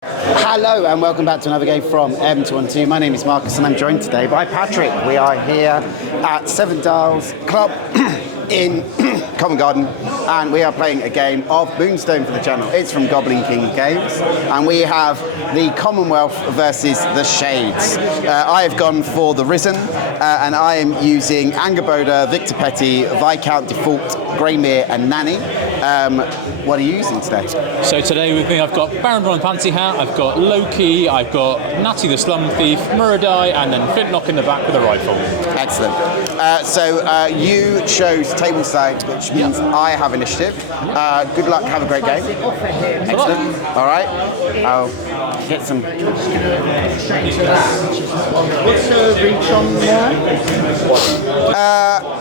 Hello and welcome back to another game from M212. My name is Marcus and I'm joined today by Patrick. We are here at Seven Dials Club in Covent Garden and we are playing a game of Moonstone for the channel. It's from Goblin King Games and we have the Commonwealth versus the Shades. I have gone for the Risen and I am using Angerboda, Victor Petty, Viscount Default, Greymere and Nanny. What are you using today? So today with me I've got Baron Von Fancy Hat, I've got Loki, I've got Natty the Slum Thief, Muradai and then Flintlock in the back with a rifle. Excellent. So you chose table side, which means I have initiative. Good luck, have a great game. Excellent. All right. I'll get some. What's the reach on there?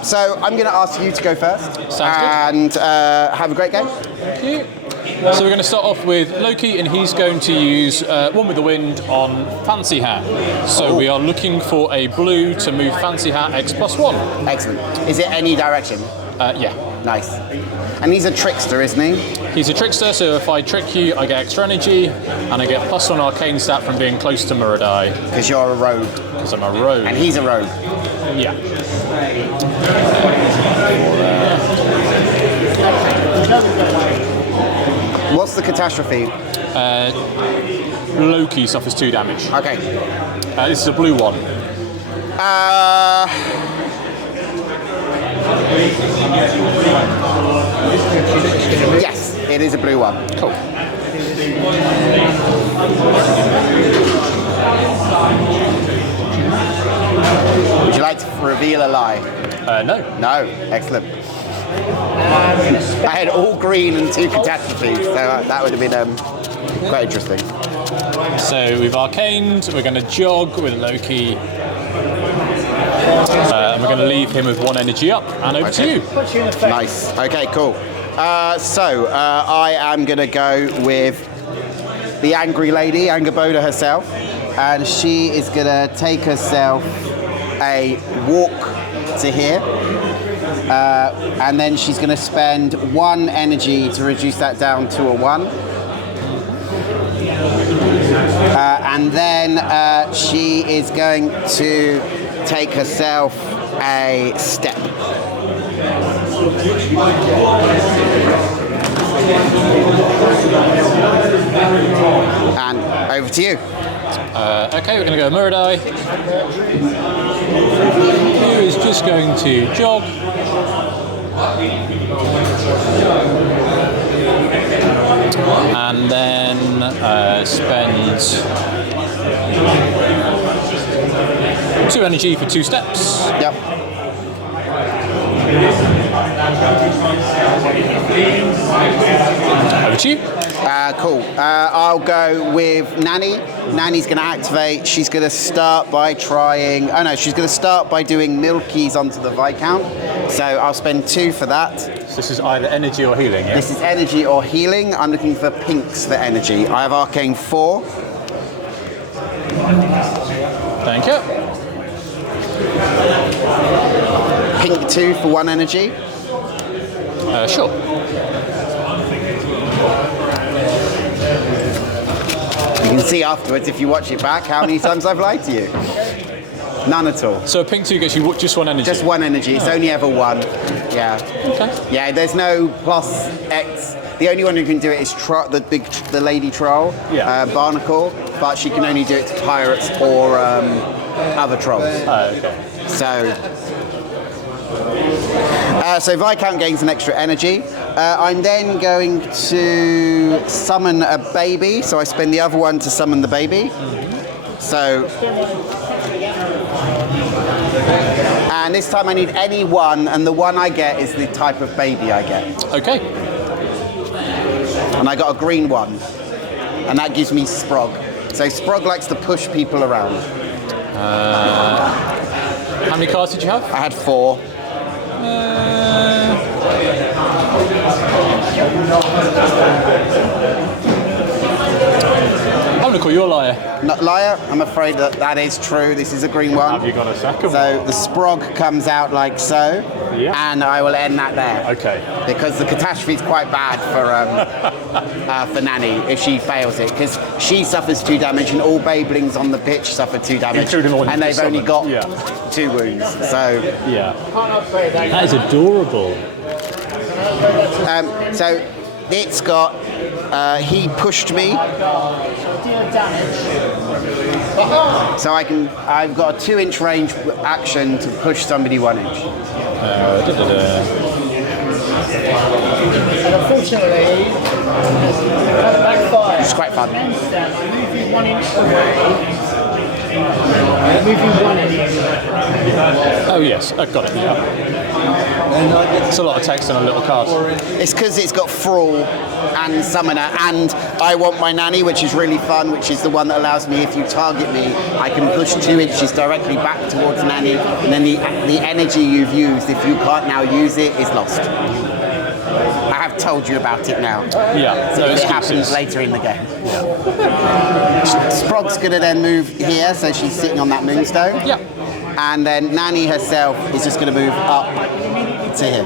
So I'm going to ask you to go first. Sounds good. And have a great game. Thank you. So we're going to start off with Loki and he's going to use One with the Wind on Fancy Hat. So we are looking for a blue to move Fancy Hat X+1. Excellent. Is it any direction? Yeah. Nice. And he's a trickster, isn't he? He's a trickster, so if I trick you, I get extra energy, and I get +1 arcane stat from being close to Muradai. Because you're a rogue. Because I'm a rogue. And he's a rogue. Yeah. What's the catastrophe? Loki suffers 2 damage. Okay. This is a blue one. Yes, it is a blue one. Cool. Would you like to reveal a lie? No. No. Excellent. I had all green and 2 catastrophes, so that would have been quite interesting. So we've arcaned, we're going to jog with Loki, and we're going to leave him with 1 energy up, and over to you. Nice. Okay, cool. So I am going to go with the Angry Lady, Angerboda herself, and she is going to take herself a walk to here. And then she's going to spend 1 energy to reduce that down to a 1. And then she is going to take herself a step. And over to you. Okay, we're going to go Muradai, who is just going to jog. And then spends 2 energy for 2 steps. Yep. Over to you. Cool. I'll go with Nanny. Nanny's going to activate. She's going to start by trying... Oh no, she's going to start by doing Milkies onto the Viscount. So I'll spend 2 for that. So this is either energy or healing, yeah? This is energy or healing. I'm looking for pinks for energy. I have Arcane 4. Thank you. Pink 2 for 1 energy. Sure. You can see afterwards, if you watch it back, how many times I've lied to you. None at all. So pink 2 gets you just 1 energy? Just 1 energy. It's only ever 1. Yeah. Okay. Yeah, there's no plus X. The only one who can do it is the lady troll, Yeah. Barnacle, but she can only do it to pirates or other trolls. Okay. So Viscount gains an extra energy. I'm then going to summon a baby, so I spend the other 1 to summon the baby. So, and this time I need any 1, and the 1 I get is the type of baby I get. Okay. And I got a green 1, and that gives me Sprog. So Sprog likes to push people around. How many cards did you have? I had 4. I'm going to call you a liar. Not liar, I'm afraid that is true. This is a green 1. Have you got a second? So the Sprog comes out like so. and I will end that there. Okay. Because the catastrophe is quite bad for Nanny if she fails it, because she suffers 2 damage and all Babelings on the pitch suffer 2 damage, Including the one and you they've only got summoned. 2 wounds. So Yeah. That is adorable. so it's got he pushed me, so I've got a 2-inch range action to push somebody 1 inch. Unfortunately, backfire. It's quite fun. Moving 1 inch away. Moving 1 inch. Oh yes, I've got it. Yeah. It's a lot of text on a little card. It's because it's got Thrall and Summoner, and I want my Nanny, which is really fun, which is the one that allows me, if you target me, I can push 2 inches directly back towards Nanny, and then the energy you've used, if you can't now use it, is lost. I have told you about it now. Yeah. So No if it excuses. happens later in the game. Sprog's going to then move here, so she's sitting on that Moonstone. Yeah. And then Nanny herself is just going to move up to him.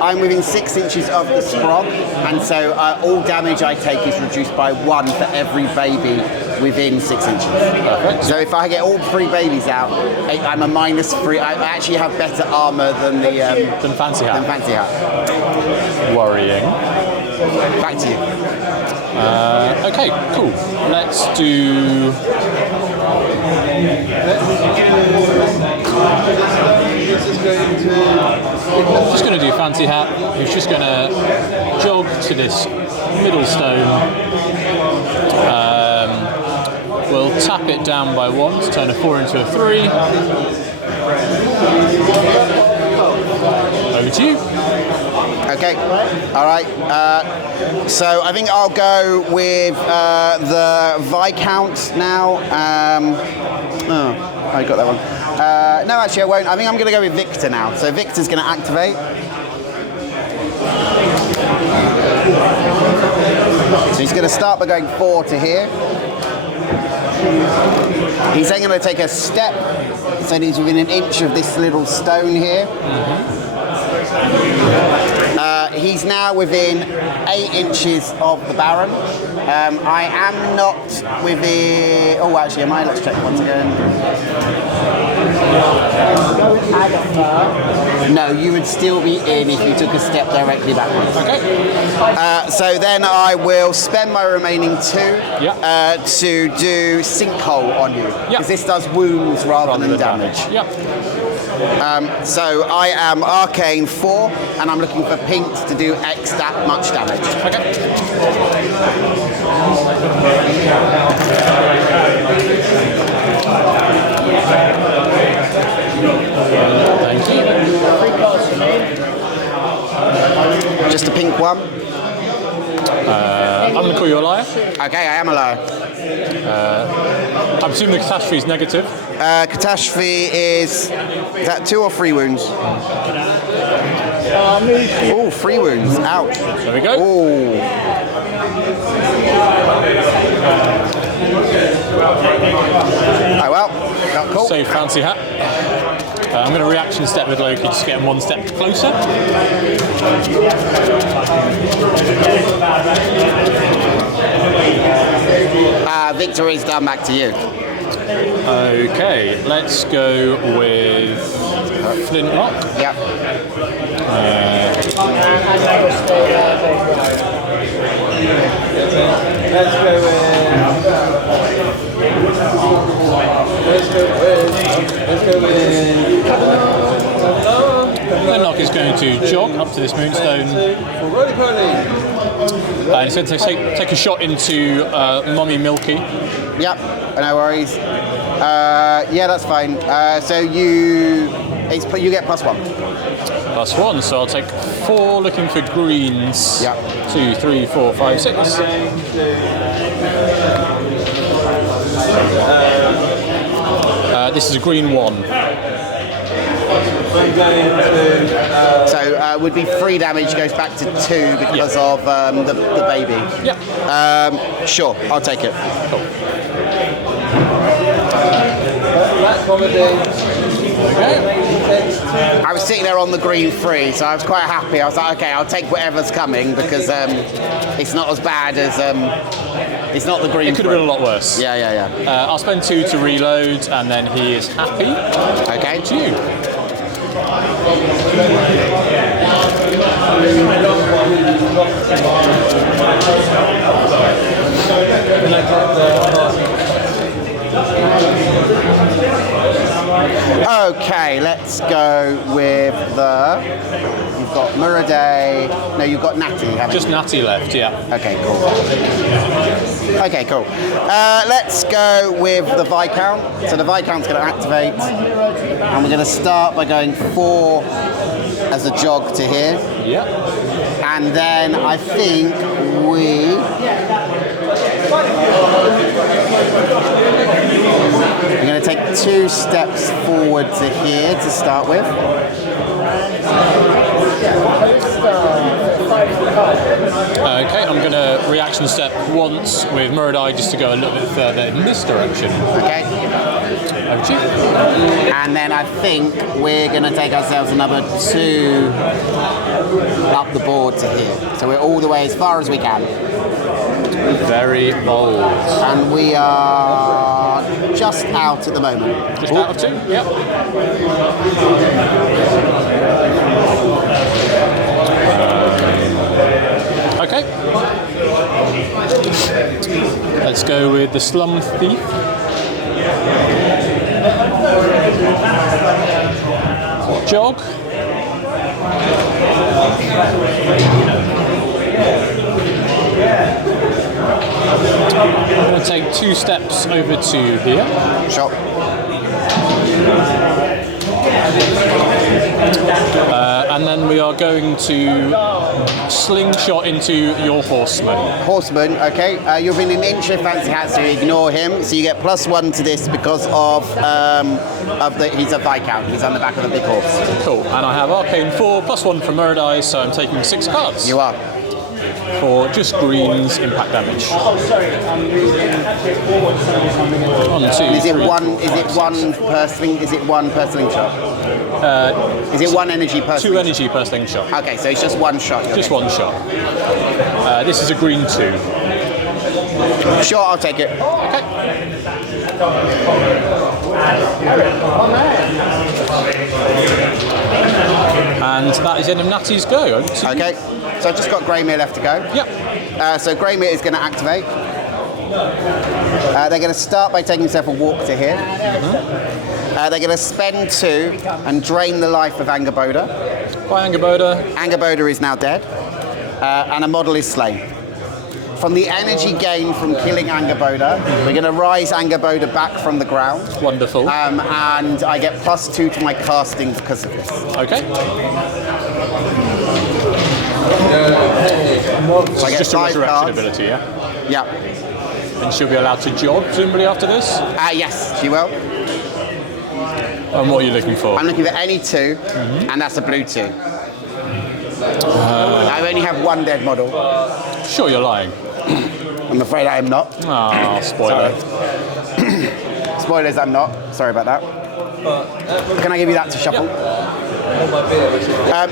I'm moving 6 inches of the Sprog, and so all damage I take is reduced by 1 for every baby within 6 inches. Perfect. So if I get all 3 babies out, I'm a -3. I actually have better armor than the Than Fancy Hat. than Fancy Hat. Worrying. Back to you. Okay, cool. Let's do. Just going to do Fancy Hat, who's just going to jog to this middle stone. We'll tap it down by 1 to turn a 4 into a 3. Over to you. Okay, all right. So I think I'll go with the Viscount now. I got that one. No, actually I won't. I think I'm going to go with Victor now. So Victor's going to activate. So he's going to start by going 4 to here. He's then going to take a step, so he's within an inch of this little stone here. He's now within 8 inches of the Baron. I am not within... Oh, actually, am I? Let's check once again. No, you would still be in if you took a step directly backwards. Okay. So then I will spend my remaining 2 to do Sinkhole on you. Because this does wounds rather than damage. Yep. So I am Arcane 4, and I'm looking for pinks to do X that much damage. Okay. Thank you. Just a pink one. I'm going to call you a liar. Okay, I am a liar. I'm assuming the catastrophe is negative. Catastrophe is that 2 or 3 wounds? Oh, 3 wounds. Ouch. There we go. Oh. Oh well, not cool. Save Fancy Hat. I'm going to reaction step with Loki just to get him 1 step closer. Victor is down back to you. Okay, let's go with Flintlock. Yep. Flintlock is going to jog up to this Moonstone. And he's going to take a shot into Mommy Milky. Yep. No worries. Yeah, that's fine. So you get +1. +1, so I'll take 4 looking for greens. Yep. 2, 3, 4, 5, 6. This is a green 1. So would be 3 damage, goes back to 2 because of the baby. Yep. Sure, I'll take it. Cool. Okay. I was sitting there on the green free, so I was quite happy. I was like, okay, I'll take whatever's coming because it's not as bad as it's not the green. It could have been a lot worse. Yeah. I'll spend 2 to reload, and then he is happy. Okay. To you. Okay, let's go with the. You've got Muraday. No, you've got Natty, haven't Just you? Natty left, yeah. Okay, cool. Okay, cool. Let's go with the Viscount. So the Viscount's going to activate, and we're going to start by going 4 as a jog to here, Yeah. and then I think we're going to take 2 steps forward to here to start with. Okay, I'm going to reaction step once with Muradai just to go a little bit further in this direction. Okay. Over to you. And then I think we're going to take ourselves another 2 up the board to here. So we're all the way as far as we can. Very bold. And we are just out at the moment. Just out of 2? Yep. Okay. Let's go with the Slum Thief. Jog. I'm going to take 2 steps over to here. Shot. And then we are going to slingshot into your horseman. Horseman, okay. You're within an inch of Fancy Hat, so you ignore him. So you get +1 to this because of he's a Viscount. He's on the back of a big horse. Cool. And I have Arcane 4, +1 from Muradai, so I'm taking 6 cards. You are. For just greens impact damage. 1, 2, Is it 3, one? Is it 1 per sling? Is it 1 per slingshot? Is it 1 energy per? 2 energy per slingshot. Okay, so it's just 1 shot. Just 1 shot. This is a green 2. Sure, I'll take it. Okay. And that is end of Natty's go. Over to you. Okay, so I've just got Greymere left to go. Yep. So Greymere is going to activate. They're going to start by taking themselves a walk to here. They're going to spend 2 and drain the life of Angerboda. By Angerboda. Angerboda is now dead, and a model is slain. From the energy gained from killing Angerboda, we're going to rise Angerboda back from the ground. Wonderful. And I get +2 to my casting because of this. Okay. So I get Just a 5 resurrection cards. ability, yeah? Yeah. And she'll be allowed to jog, presumably, after this? Yes, she will. And what are you looking for? I'm looking for any 2, and that's a blue 2. I only have 1 dead model. Sure, you're lying. I'm afraid I am not. Ah, spoiler. Spoilers, I'm not. Sorry about that. Can I give you that to shuffle?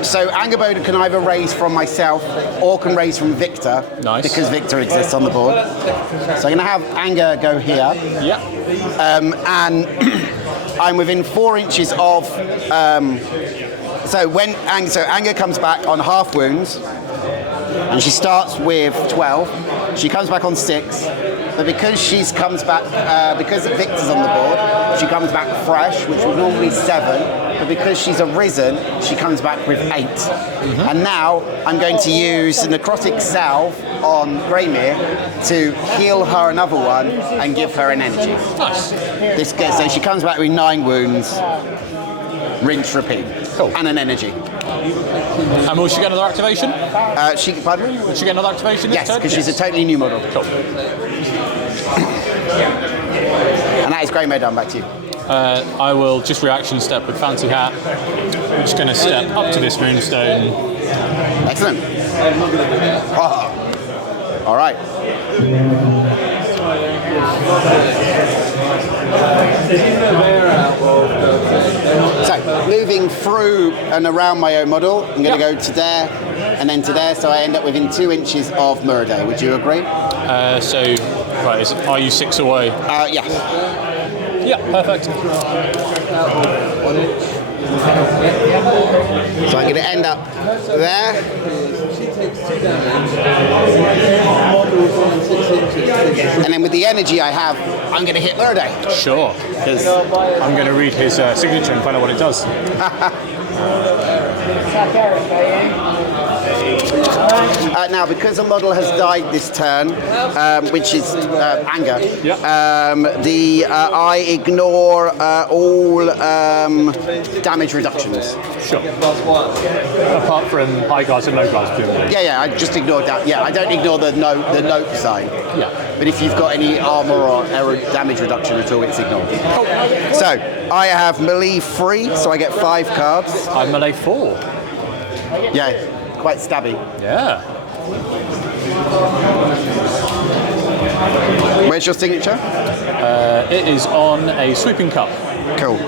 So Angerboda can either raise from myself or can raise from Victor. Nice. Because Victor exists on the board. So I'm going to have Anger go here. Yeah. And I'm within 4 inches of... So Anger comes back on half wounds, and she starts with 12. She comes back on 6, but because because Victor's on the board, she comes back fresh, which would normally 7. But because she's arisen, she comes back with 8. And now I'm going to use the necrotic salve on Greymere to heal her another 1 and give her an energy. Nice. So she comes back with 9 wounds. Rinse, repeat. Cool. And an energy. And will she get another activation? Pardon me? Will she get another activation this Yes, turn? because she's a totally new model. Cool. And that is Greymere done. Back to you. I will just reaction step with Fancy Hat. We're just going to step up to this Moonstone. Excellent. Oh. All right. moving through and around my own model. I'm going to go to there and then to there, so I end up within 2 inches of Muraday. Would you agree? Are you 6 away? Yes. Yeah, perfect. So I'm going to end up there. And then with the energy I have, I'm going to hit Muraday. Sure. Because I'm going to read his signature and find out what it does. Now, because a model has died this turn, which is anger, I ignore all damage reductions. Sure. Apart from high guards and low guards, presumably. Yeah, I just ignore that. Yeah, I don't ignore the note sign. Yeah. But if you've got any armor or damage reduction at all, it's ignored. So I have melee 3, so I get 5 cards. I'm melee 4. Yeah, quite stabby. Yeah. Where's your signature? It is on a sweeping cup. Cool.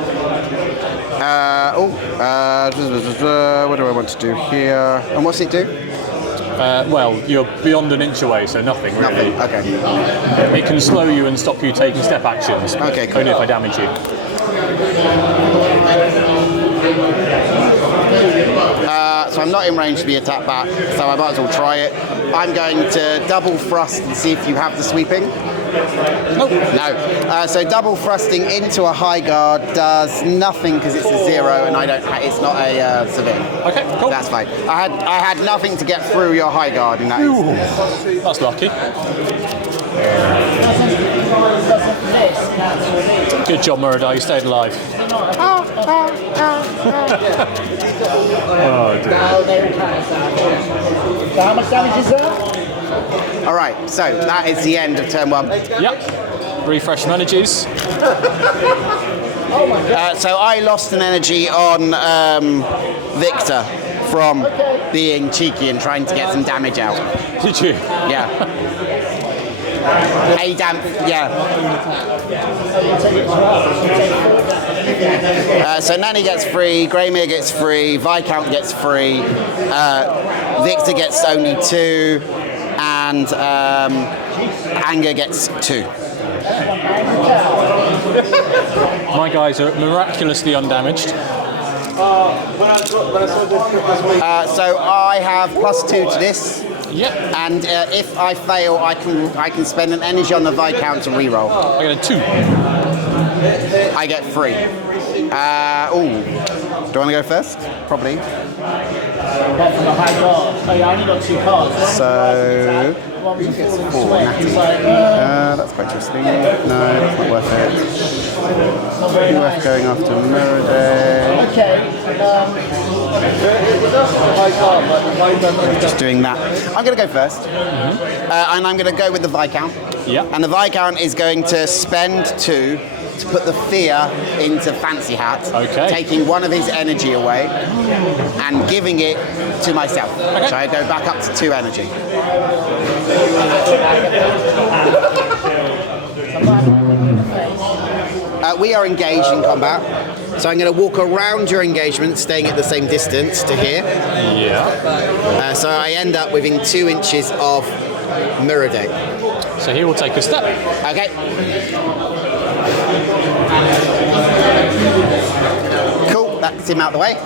What do I want to do here? And what's it do? Well, you're beyond an inch away, so nothing really. Nothing. Okay. It can slow you and stop you taking step actions. Okay, cool. Only if I damage you. So I'm not in range to be attacked back, so I might as well try it. I'm going to double thrust and see if you have the sweeping. Nope. No. So double thrusting into a high guard does nothing because it's a 0 and I don't. It's not a civilian. Okay, cool. That's fine. I had nothing to get through your high guard in that instance. That's lucky. Good job, Muraday. You stayed alive. Oh dear. How much damage is there? All right. So that is the end of turn 1. Yep. Refresh some energies. So I lost an energy on Victor from being cheeky and trying to get some damage out. Did you? Yeah. So Nanny gets free, Greymere gets free, Viscount gets free, Victor gets only 2, and Anger gets 2. My guys are miraculously undamaged. So I have +2 to this. Yep. And if I fail, I can spend an energy on the Viscount to reroll. I get a 2. I get 3. Do I want to go first? Probably. Apart from the high guard. Oh yeah, I only got 2 cards. So who gets 4? Natty. That's quite interesting. No, that's not worth it. Not worth going after Muraday. Okay. Just doing that. I'm going to go first. And I'm going to go with the Viscount. Yep. And the Viscount is going to spend 2 to put the fear into Fancy Hat, taking 1 of his energy away and giving it to myself. So I go back up to 2 energy. We are engaged in combat, so I'm going to walk around your engagement, staying at the same distance to here. Yeah. So I end up within 2 inches of Muraday. So he will take a step. Okay. Cool, that's him out the way.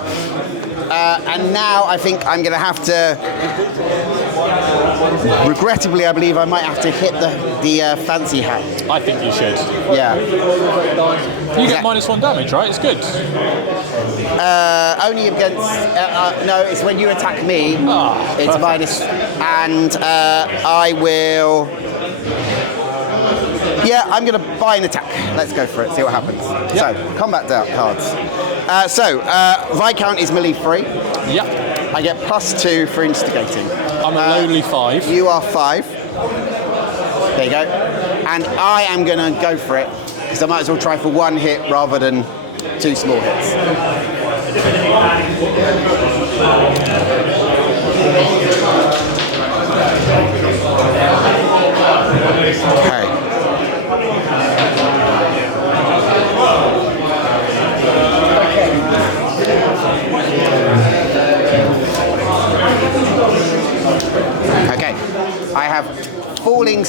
And now I think I'm going to have to, regrettably, I believe I might have to hit the Fancy Hat. I think you should. Yeah. You get -1 damage, right? It's good. Only against, no, it's when you attack me, it's perfect. minus, and I will, yeah, I'm going to buy an attack. Let's go for it, see what happens. Yep. So, combat cards. Viscount is melee 3. Yep. I get +2 for instigating. I'm a lonely 5. You are 5. There you go. And I am going to go for it, because I might as well try for 1 hit rather than 2 small hits. Okay.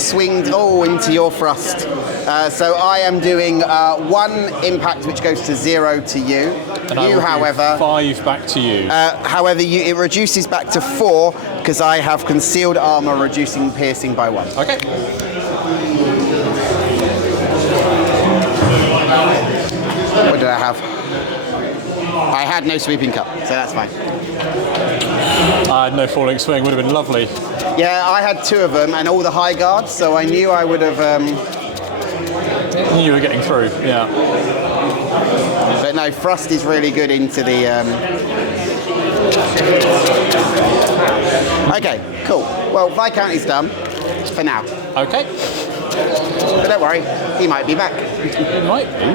swing into your thrust. So I am doing 1 impact, which goes to 0 to you. And I will do however, 5 back to you. However, it reduces back to 4 because I have concealed armor, reducing piercing by 1. Okay. What did I have? I had no sweeping cut, so that's fine. I had no falling swing. Would have been lovely. Yeah, I had 2 of them and all the high guards, so I knew I would have. You were getting through. Yeah. But no, thrust is really good into the. Okay, cool. Well, Viscount is done for now. Okay. But don't worry, he might be back. It might be.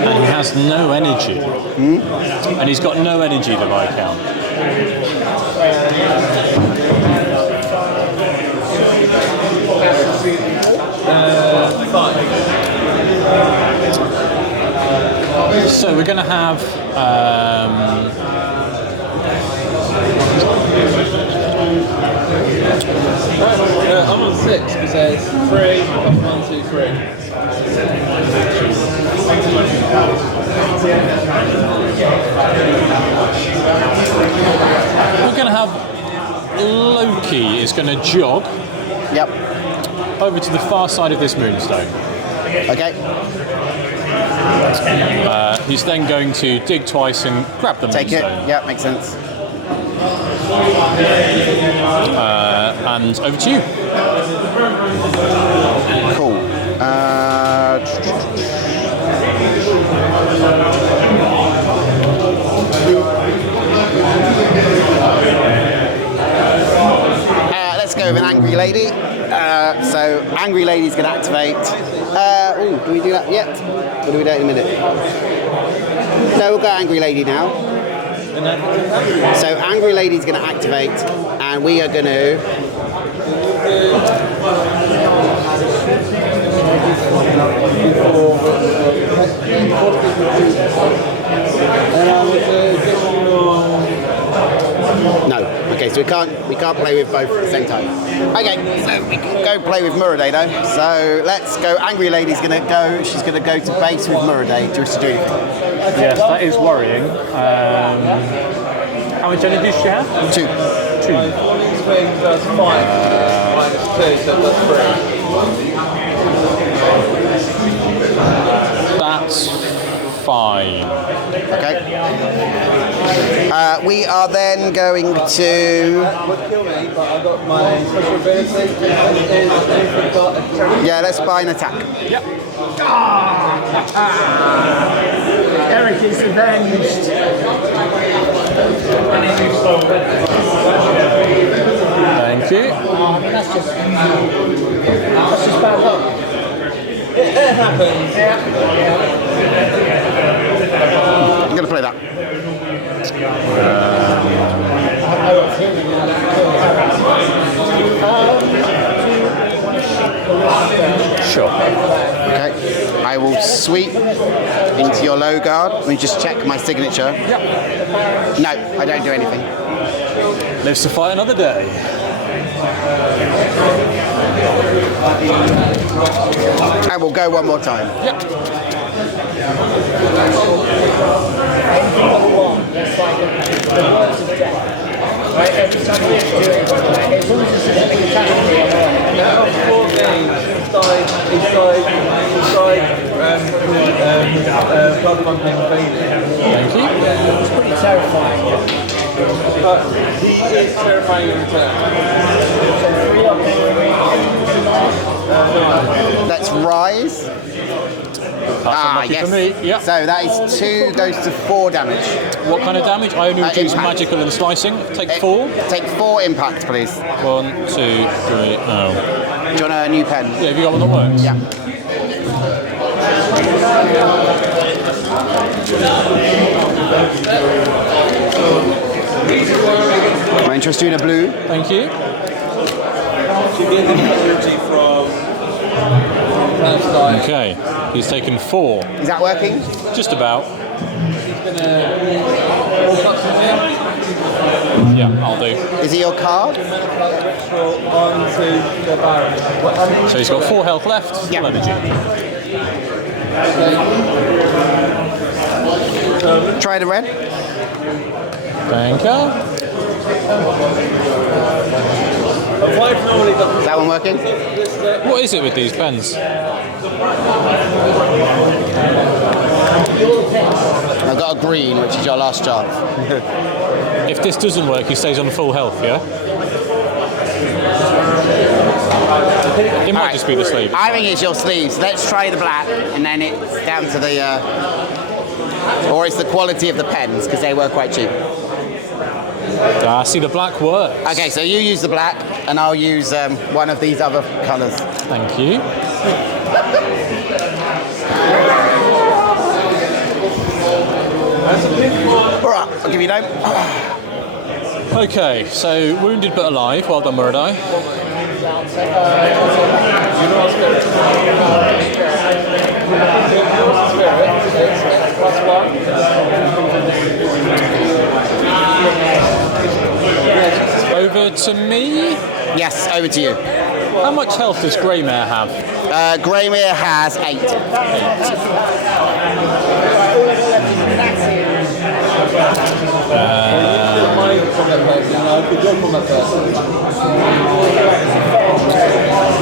And he has no energy. And he's got no energy, the Viscount. So we're going to have I'm on 6 because there's 3, 1, 2, 3. we're going to have Loki is going to jog Yep. over to the far side of this Moonstone. Okay. He's then going to dig twice and grab the Take it. Moonstone. Yeah, makes sense. And over to you. Cool. Let's go with an Angry Lady. So Angry Lady's going to activate. Do we do that yet? Or do we do it in a minute? No, we'll go Angry Lady now. So Angry Lady's going to activate, and we are going to. No. Okay, so we can't play with both at the same time. Okay, so we can go play with Muraday though. So let's go. Angry Lady's gonna go. She's gonna go to base with Muraday just to do anything. Yes, that is worrying. How much energy does she have? 2. 2. Falling swing does 5 minus 2, so that's 3. That's fine. Okay. We are then going to. Would kill me, but I've got my special ability. Yeah, let's buy an attack. Yep. Eric is avenged. Thank you. That's just bad luck. It happens. I'm going to play that. Sure. Okay. I will sweep into your low guard. Let me just check my signature. Yep. No, I don't do anything. Lives to fight another day. I will go one more time. Yep. Right, every time we do it, as long as it's a big attack. Out of 4 games, inside, blood pumping invading. Thank you. It's pretty terrifying. It's terrifying in return. Let's rise. Unlucky Yes. for me. Yep. So that is 2 goes to 4 damage. What kind of damage? I only reduce Impact. magical and slicing. Take 4. Take 4 impact, please. 1, 2, 3. Oh. Do you want a new pen? Yeah, have you got one that works? Yeah. Am I interested in a blue? Thank you. You get the energy from Okay, he's taken 4. Is that working? Just about. He's gonna all cuts in here. Yeah, I'll do. Is it your card? Ritual onto the barrel. So he's got 4 health left, Yeah. full energy. Try the red. Thank you. A white normally doesn't. Is that one working? What is it with these pens? I've got a green, which is your last chance. If this doesn't work, he stays on full health, yeah? It might just be the sleeve. I think it's your sleeves. Let's try the black, and then it's down to the, or it's the quality of the pens, because they were quite cheap. Ah, see, the black works. Okay, so you use the black, and I'll use one of these other colours. Thank you. All right, I'll give you a note. Okay, so wounded but alive. Well done, Muradai. Over to me. Yes, over to you. How much health does Greymare have? Greymere has 8.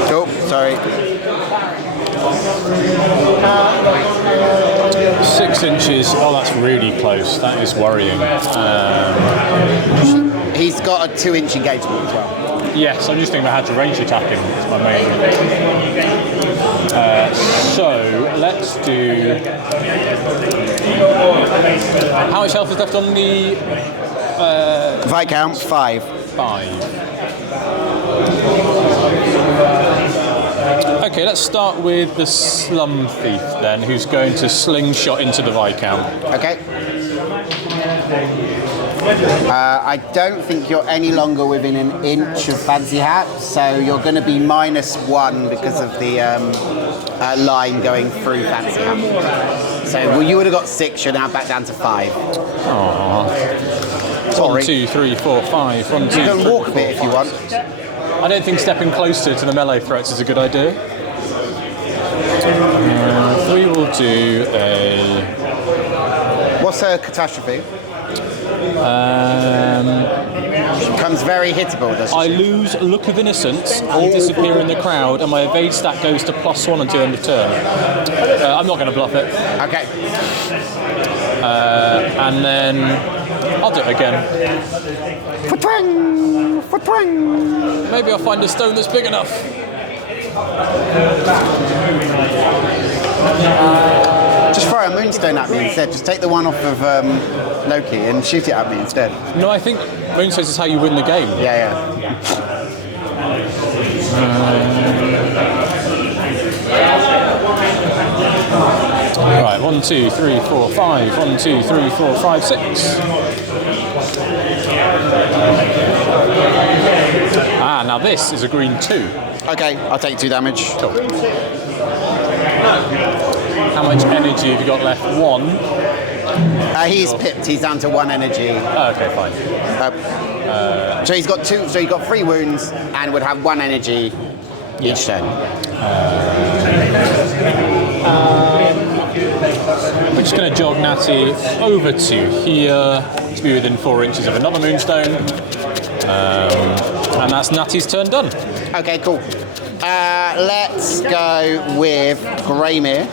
Oh, sorry. 6 inches. Oh, that's really close. That is worrying. He's got a 2-inch engagement as well. Yes, I'm just thinking about how to range attack him. That's my main. So let's do. How much health is left on the Viscount 5. 5? Okay, let's start with the Slum Thief then, who's going to slingshot into the Viscount. Okay. I don't think you're any longer within an inch of Fancy Hat, so you're going to be -1 because of the line going through Fancy Hat. So well, you would have got 6, you're now back down to 5. Aww. Sorry. 1, 2, 3, 4, 5. 1, 2, You can 3, walk a 4, bit if you 5, want. 6. I don't think stepping closer to the melee threats is a good idea. We will do a. What's her catastrophe? She becomes very hittable, doesn't I she? lose Look of Innocence and disappear in the crowd, and my evade stat goes to +1 until end of turn. I'm not going to bluff it. Okay. And then I'll do it again. Fa-twang! Fa-twang! Maybe I'll find a stone that's big enough. Just throw a Moonstone at me instead. Just take the one off of Loki and shoot it at me instead. No, I think Moonstone is how you win the game. Yeah. Right, 1, 2, 3, 4, 5. 1, 2, 3, 4, 5, 6. Ah, now this is a green 2. Okay, I'll take 2 damage. Cool. How much energy have you got left? 1. He's pipped. He's down to 1 energy. Oh, okay, fine. So he's got 2. So he's got 3 wounds and would have 1 energy each turn. We're just going to jog Natty over to here to be within 4 inches of another Moonstone. And that's Natty's turn done. Okay, cool. Let's go with Greymere.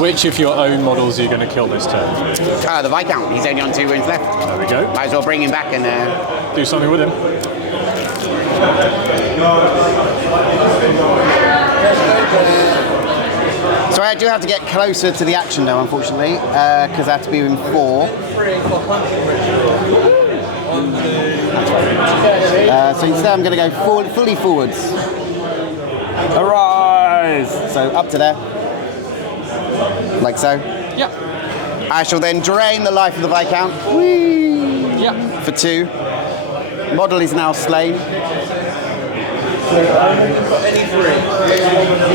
Which of your own models are you going to kill this turn? The Viscount. He's only on 2 wounds left. There we go. Might as well bring him back and Do something with him. So I do have to get closer to the action though, unfortunately, because I have to be in 4. So instead I'm going to go fully forwards. Arise! So up to there. Like so. Yeah. I shall then drain the life of the Viscount. Whee! Yeah. For 2. Model is now slain. Any three.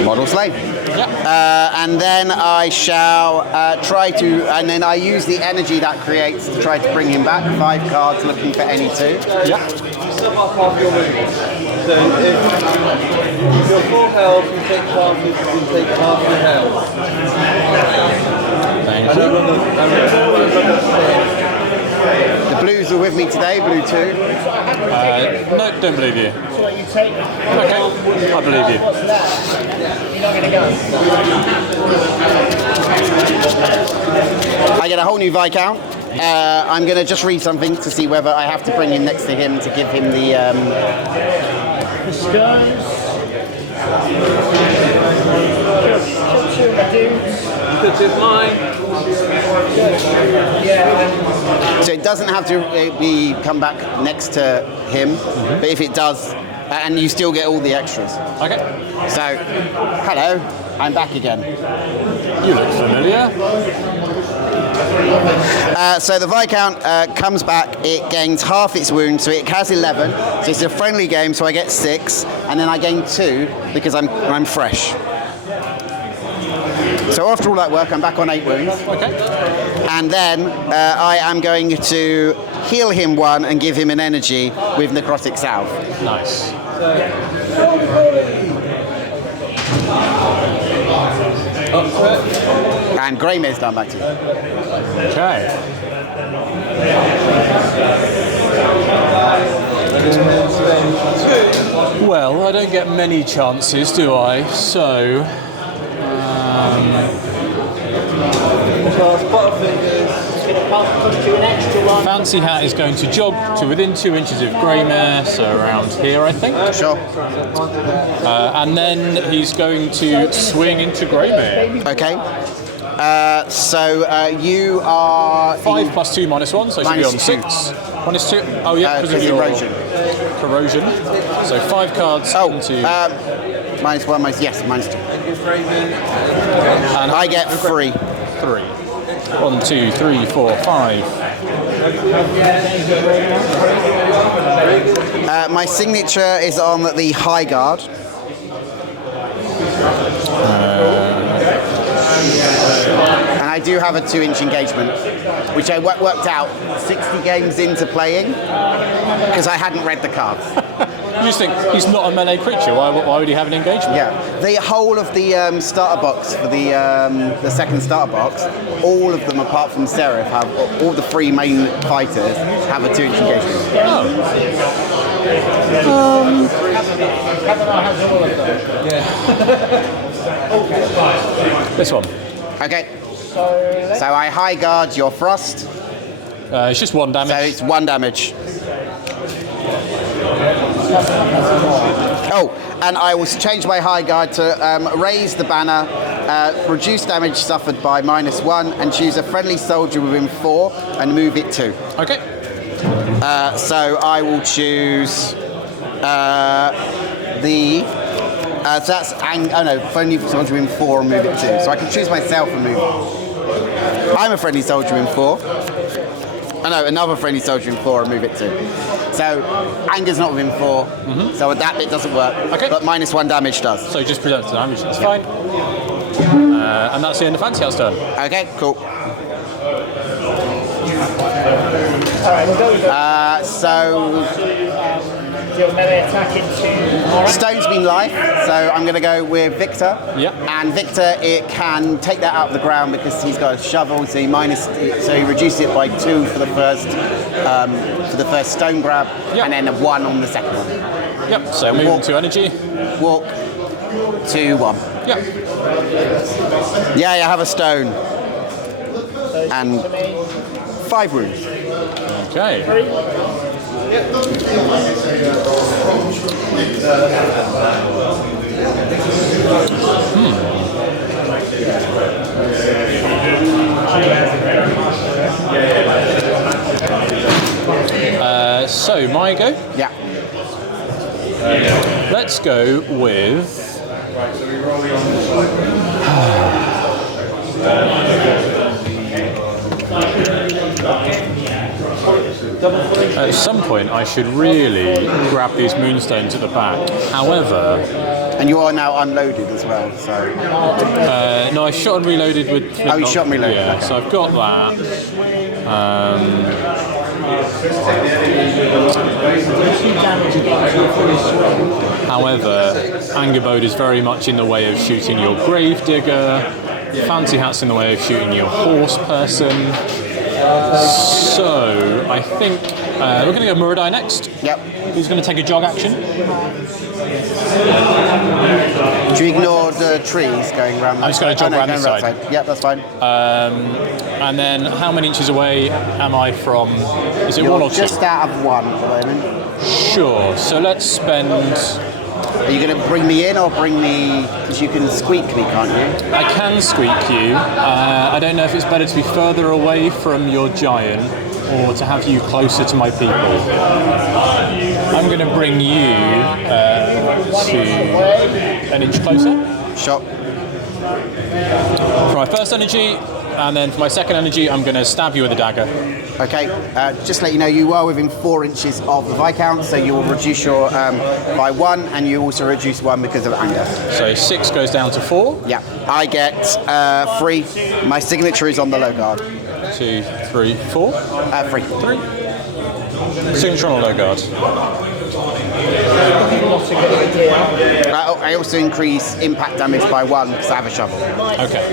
Model slave. Yeah. And then I shall try to, and then I use the energy that creates to try to bring him back. 5 cards looking for any 2. Yeah. You sum up half your movement. So if you're full health, you take half your health. Thank And you. The blues are with me today, blue 2. No, don't believe you. So what you take? Okay, I believe you. What's that? You're not going to go. I get a whole new Viscount. I'm going to just read something to see whether I have to bring him next to him to give him the... The stones. Kill 2 of the dudes. Because it's mine. Yeah. So it doesn't have to come back next to him, but if it does, and you still get all the extras. Okay. So, hello, I'm back again. You look familiar. So the Viscount comes back, it gains half its wound, so it has 11. So it's a friendly game, so I get 6, and then I gain 2 because I'm fresh. So after all that work, I'm back on 8 wounds. Okay. And then I am going to heal him 1 and give him an energy with Necrotic Salve. Nice. And Greymare's done back to you. Okay. Well, I don't get many chances, do I? So, Fancy Hat is going to jog to within 2 inches of Greymare, so around here, I think. Sure. And then he's going to swing into Greymare. Okay. So you are 5 plus 2 minus 1, so it should be on Minus 6. Minus 2. Oh yeah, because of your erosion. corrosion. So 5 cards into. Minus 1, minus 2. And I get 3. 3. 1, 2, 3, 4, 5. My signature is on the high guard. And I do have a 2-inch engagement, which I worked out 60 games into playing because I hadn't read the cards. You just think he's not a melee creature. Why would he have an engagement? Yeah, the whole of the starter box for the second starter box, all of them apart from Seraph have all the 3 main fighters have a 2-inch engagement. This one. Okay. So I high guard your frost. It's just 1 damage. So it's 1 damage. Oh, and I will change my high guard to raise the banner, reduce damage suffered by -1, and choose a friendly soldier within 4 and move it 2. Okay. So I will choose so that's friendly soldier within 4 and move it 2. So I can choose myself and move it. I'm a friendly soldier in 4. Oh no, another friendly soldier in 4 and move it 2. So anger's not within 4, so that bit doesn't work. Okay. But -1 damage does. So he just presents the damage. That's fine. And that's the end of Fancy House turn. Okay, cool. Alright, we'll go with So your melee attack into. Stone's been life, so I'm going to go with Victor. Yeah. And Victor, it can take that out of the ground because he's got a shovel, so he reduces it by 2 for the first stone grab, Yeah. and then a 1 on the second one. Yep. So moving to energy. Walk 2, 1. Yep. Yeah, I have a stone. And 5 wounds. Okay. So my go. Yeah. Let's go with. At some point, I should really grab these moonstones at the back. However, And you are now unloaded as well, so... no, I shot and reloaded with... Oh, you shot and reloaded, Yeah, okay. so I've got that. However, Angerbode is very much in the way of shooting your Gravedigger. Fancy Hat's in the way of shooting your horse person. So, I think we're going to go Muradai next. Yep. Who's going to take a jog action? Do you ignore the trees going around? I'm just going to jog around going this round side. Yep, that's fine. And then how many inches away am I from? Is it You're one or two? just out of one at the moment. Sure. So let's spend... Are you going to bring me in or bring me... Because you can squeak me, can't you? I can squeak you. I don't know if it's better to be further away from your giant or to have you closer to my people. I'm going to bring you to an inch closer. Shot. For my first energy, and then for my second energy, I'm going to stab you with a dagger. Okay, just to let you know, you are within 4 inches of the Viscount, so you will reduce your by 1, and you also reduce 1 because of anger. So 6 goes down to 4. Yeah, I get 3. My signature is on the low guard. 2, 3, 4. 3. 3. Signature on a low guard. I also increase impact damage by 1 because I have a shovel. Okay.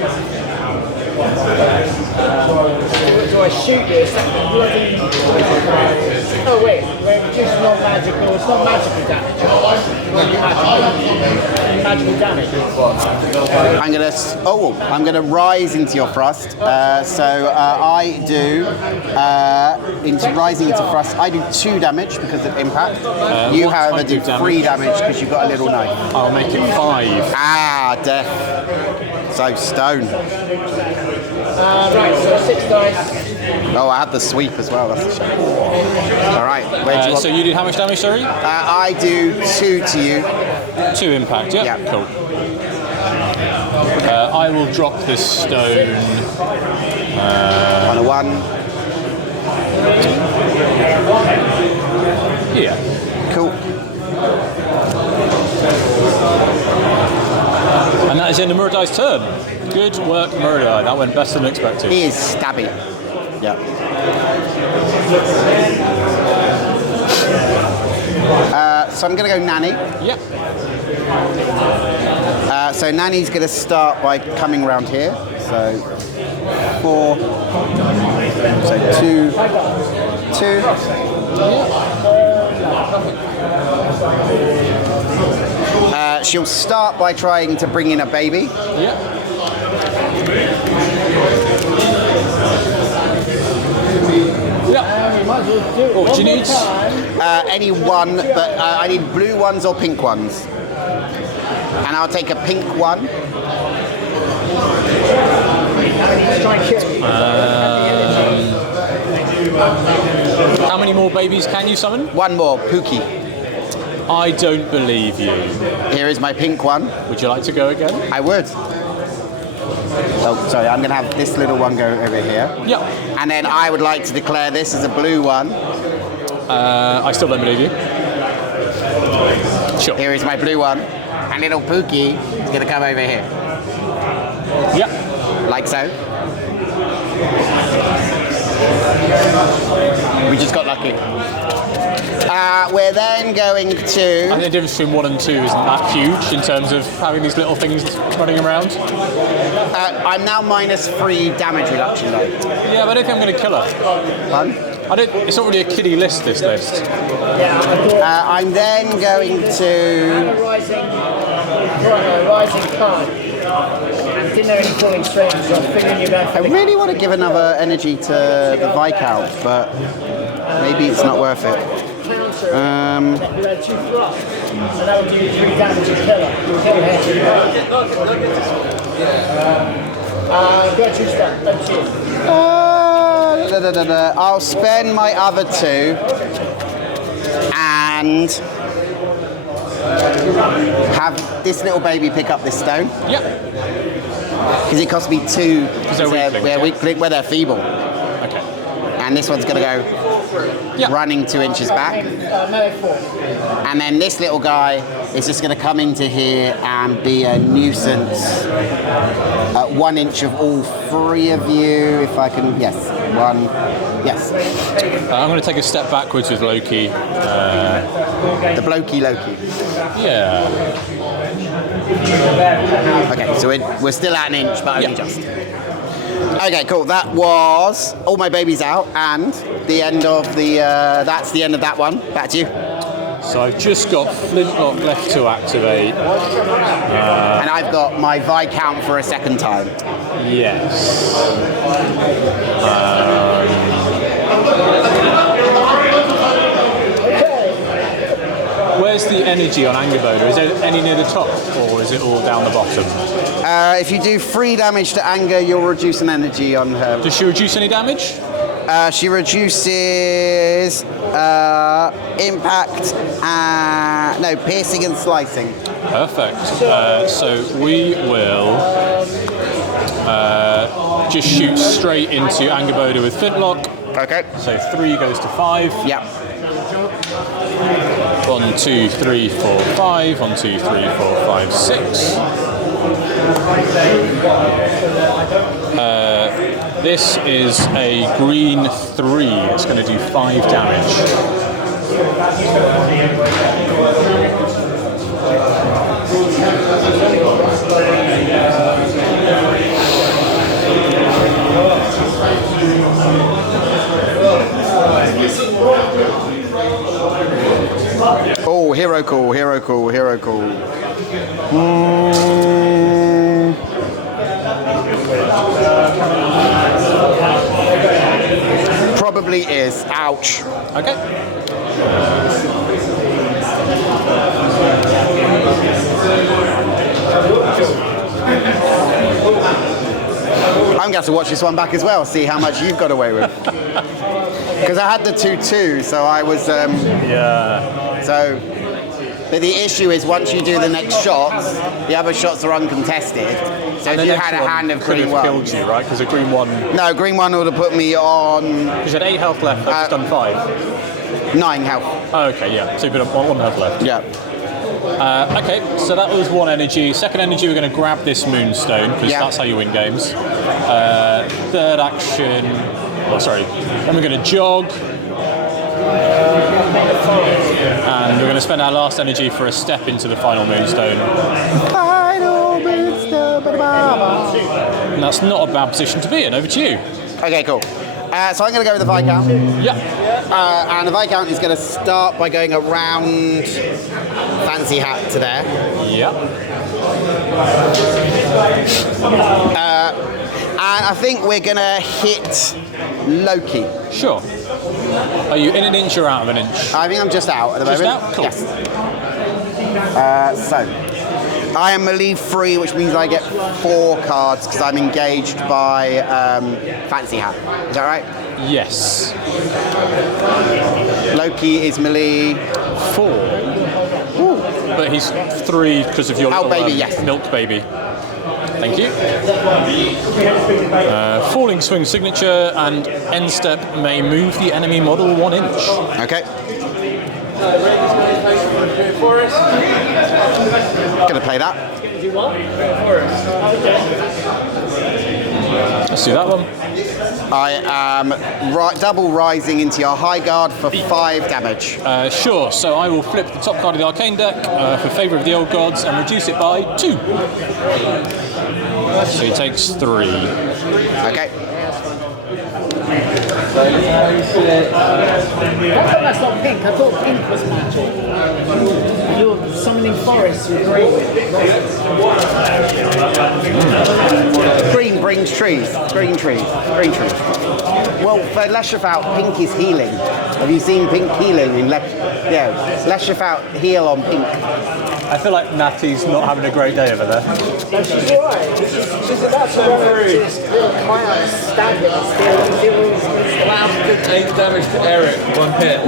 Do I shoot this? Bloody... Oh wait, it's just not magical. It's not magical damage. Magical damage. I'm gonna rise into your thrust. So I do into rising into thrust. I do 2 damage because of impact. You what however type do of damage? 3 damage because you've got a little knife. I'll make it 5. Ah, death. So stone. Right, so 6 dice. Oh, I had the sweep as well. That's a shame. All right. Where do you want? So you did how much damage, sorry? I do 2 to you. 2 impact, yeah? Yeah. Cool. I will drop this stone. On a 1. Yeah. Cool. And that is in the Muradai's turn. Good work, Muradai. That went better than expected. He is stabby. Yeah. So I'm going to go Nanny. Yep. So Nanny's going to start by coming around here. So 4. So 2. 2. She'll start by trying to bring in a baby. Yep. Oh, do you need? Any one, but I need blue ones or pink ones. And I'll take a pink one. How many more babies can you summon? 1 more, Pookie. I don't believe you. Here is my pink one. Would you like to go again? I would. Oh, sorry, I'm going to have this little one go over here. Yep. And then I would like to declare this as a blue one. I still don't believe you. Sure. Here is my blue one. And little Pookie is going to come over here. Yep. Like so. We just got lucky. We're then going I to... think the difference between 1 and 2 isn't that huge in terms of having these little things running around. I'm now -3 damage reduction though. Yeah, but I don't think I'm going to kill her. Fun. It's not really a kiddie list, this list. I'm then going to... Rising card. And didn't know any pulling strings, so I'm figuring you're going for I really want to give another energy to the Viscount, but maybe it's not worth it. You had 2 thrusts, so that would do 3 damage to kill her. Go 2 stuff, don't shoot. I'll spend my other 2 and have this little baby pick up this stone. Yep. Because it costs me 2 they're weak links, where they're feeble. Okay. And this one's going to go Yeah. running 2 inches back. And then this little guy is just going to come into here and be a nuisance at 1 inch of all 3 of you. If I can, yes, 1, yes. I'm going to take a step backwards with Loki. The blokey Loki. Yeah. Okay, so we're still at 1 inch, but only just. Okay, cool. That was all my babies out, and the end of the. That's the end of that one. Back to you. So I've just got Flintlock left to activate. And I've got my Viscount for a second time. Yes. Where's the energy on Angerboda? Is there any near the top, or is it all down the bottom? If you do 3 damage to anger, you'll reduce an energy on her. Does she reduce any damage? She reduces impact, no, piercing and slicing. Perfect. So we will just shoot straight into Angerboda with Flintlock. Okay. So 3 goes to 5. Yeah. 1, 2, 3, 4, 5. 1, 2, 3, 4, 5, 6. This is a green 3. It's going to do 5 damage. Oh, hero call, hero call, hero call. Probably is. Ouch. Okay. I'm going to have to watch this one back as well, see how much you've got away with. Because I had the 2-2, so I was... Yeah. So, but the issue is once you do the next shots, the other shots are uncontested. So And if the you next had a one hand of could green have 1... killed you, right? Because a green 1... No, green 1 would have put me on You had 8 health left, I've just done 5. 9 health. Oh, okay, yeah. So you've got 1 health left. Yeah. Okay, so that was 1 energy. Second energy, we're going to grab this Moonstone, because Yeah. that's how you win games. Third action... Oh, sorry. Then we're going to jog. And we're going to spend our last energy for a step into the final Moonstone. Final Moonstone. And that's not a bad position to be in. Over to you. Okay, cool. So I'm going to go with the Viscount. Yeah. And the Viscount is going to start by going around Fancy Hat to there. Yeah. And I think we're going to hit Loki. Sure. Are you in an inch or out of an inch? I think I'm just out at the Just moment. out? Cool. Yes. So, I am melee free, which means I get 4 cards because I'm engaged by Fancy Hat. Is that right? Yes. Loki is melee 4. Ooh. But he's 3 because of your Oh, little, baby, yes. milk baby. Thank you. Falling swing signature and end step may move the enemy model 1 inch. Okay. Gonna play that. Let's do that one. I am double rising into your high guard for 5 damage. Sure, so I will flip the top card of the arcane deck for favour of the old gods and reduce it by 2. So he takes 3. Okay. I thought that's not pink. I thought pink was magic. You're summoning forests with green. Green brings trees. Green trees. Green trees. Well, for Leshafout, pink is healing. Have you seen pink healing in Leshafout heal on pink. I feel like Natty's not having a great day over there. No, she's alright. She's about to run over to this little clown standing still allowed to 8 damage to Eric, 1 hit.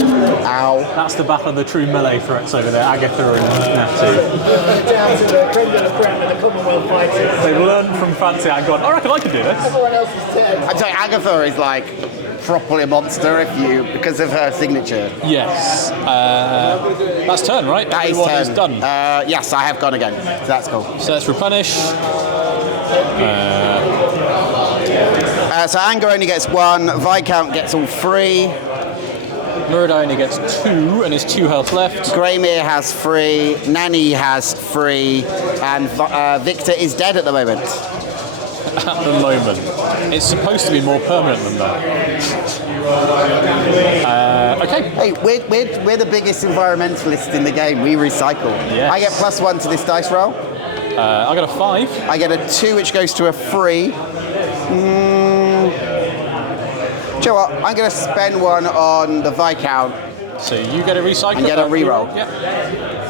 Ow. That's the battle of the true melee threats over there, Agatha and Natty. down to the creme de la creme of the Commonwealth fighters. They've learned from Fancy and gone, I reckon I can do this. Everyone else is dead. I'm sorry, Agatha is like properly a monster because of her signature. Yes. That's turn, right? That is Everyone turn. is done. Yes, I have gone again. So that's cool. So let's replenish. So Anger only gets 1, Viscount gets all 3, Murder only gets 2 and is 2 health left. Greymere has 3, Nanny has 3, and Victor is dead at the moment. At the moment. It's supposed to be more permanent than that. Okay. Hey, we're the biggest environmentalists in the game. We recycle. Yes. I get +1 to this dice roll. I got a 5. I get a 2, which goes to a 3. Do you know what? I'm going to spend 1 on the Viscount. So you get a recycle. And get a reroll. Yeah.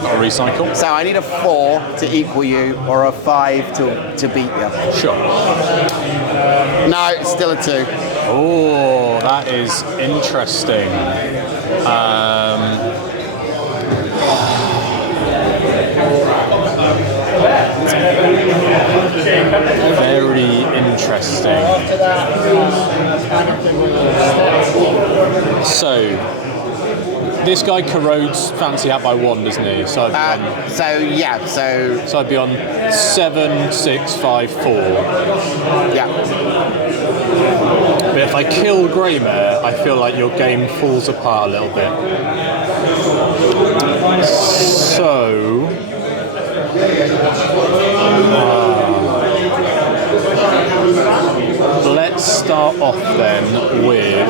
Not a recycle. So I need a 4 to equal you, or a 5 to beat you. Sure. No, it's still a 2. Oh, that is interesting. Very interesting. So, this guy corrodes Fancy Hat by 1, doesn't he? So I'd be on, so I'd be on 7, 6, 5, 4. Yeah. But if I kill Greymare, I feel like your game falls apart a little bit. So... let's start off then with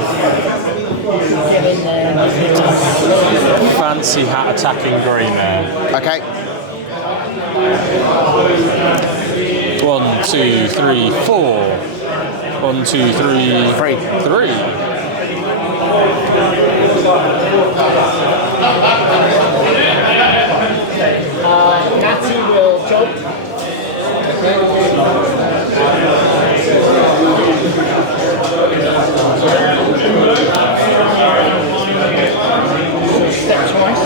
Fancy Hat attacking Greymare. Okay. 1, 2, 3, 4. 1, 2, 3, 3. Natty will jump. Step twice.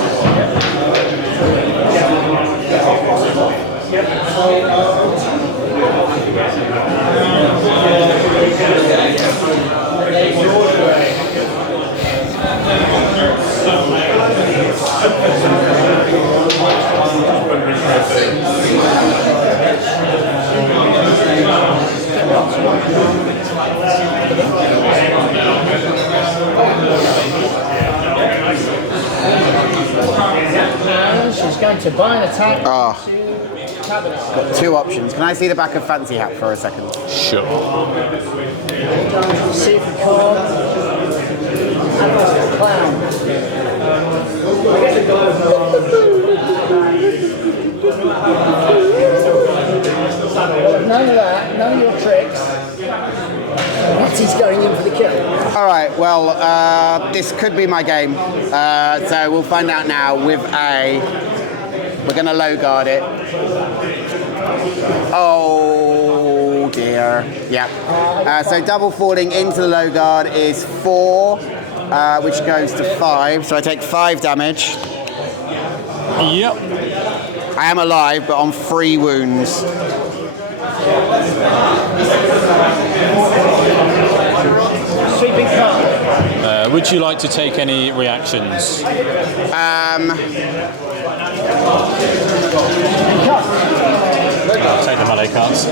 She's going to buy an attack to Cabinet. Got 2 options. Can I see the back of Fancy Hat for a second? Sure. See if we can. And that's the clown. None of that, none of your tricks. Natty's going in for the kill. All right. Well, this could be my game. So we'll find out now. With a, we're going to low guard it. Oh dear. Yeah. So double falling into the low guard is 4, which goes to 5. So I take 5 damage. Yep. I am alive, but on 3 wounds. Sweeping card. Would you like to take any reactions? I'll take the melee cards.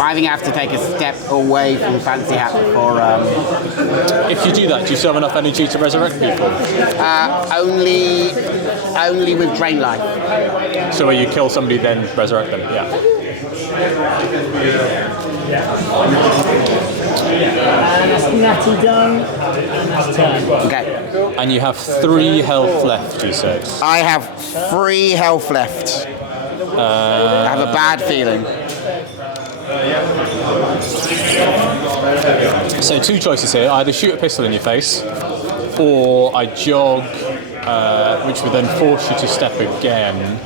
I think I have to take a step away from Fancy Hat before. If you do that, do you still have enough energy to resurrect people? Only with drain life. So where you kill somebody, then resurrect them? Yeah. And that's Natty done. And that's turn. Okay. And you have 3 health left, you said. I have 3 health left. I have a bad feeling. So 2 choices here. I either shoot a pistol in your face, or I jog, which would then force you to step again.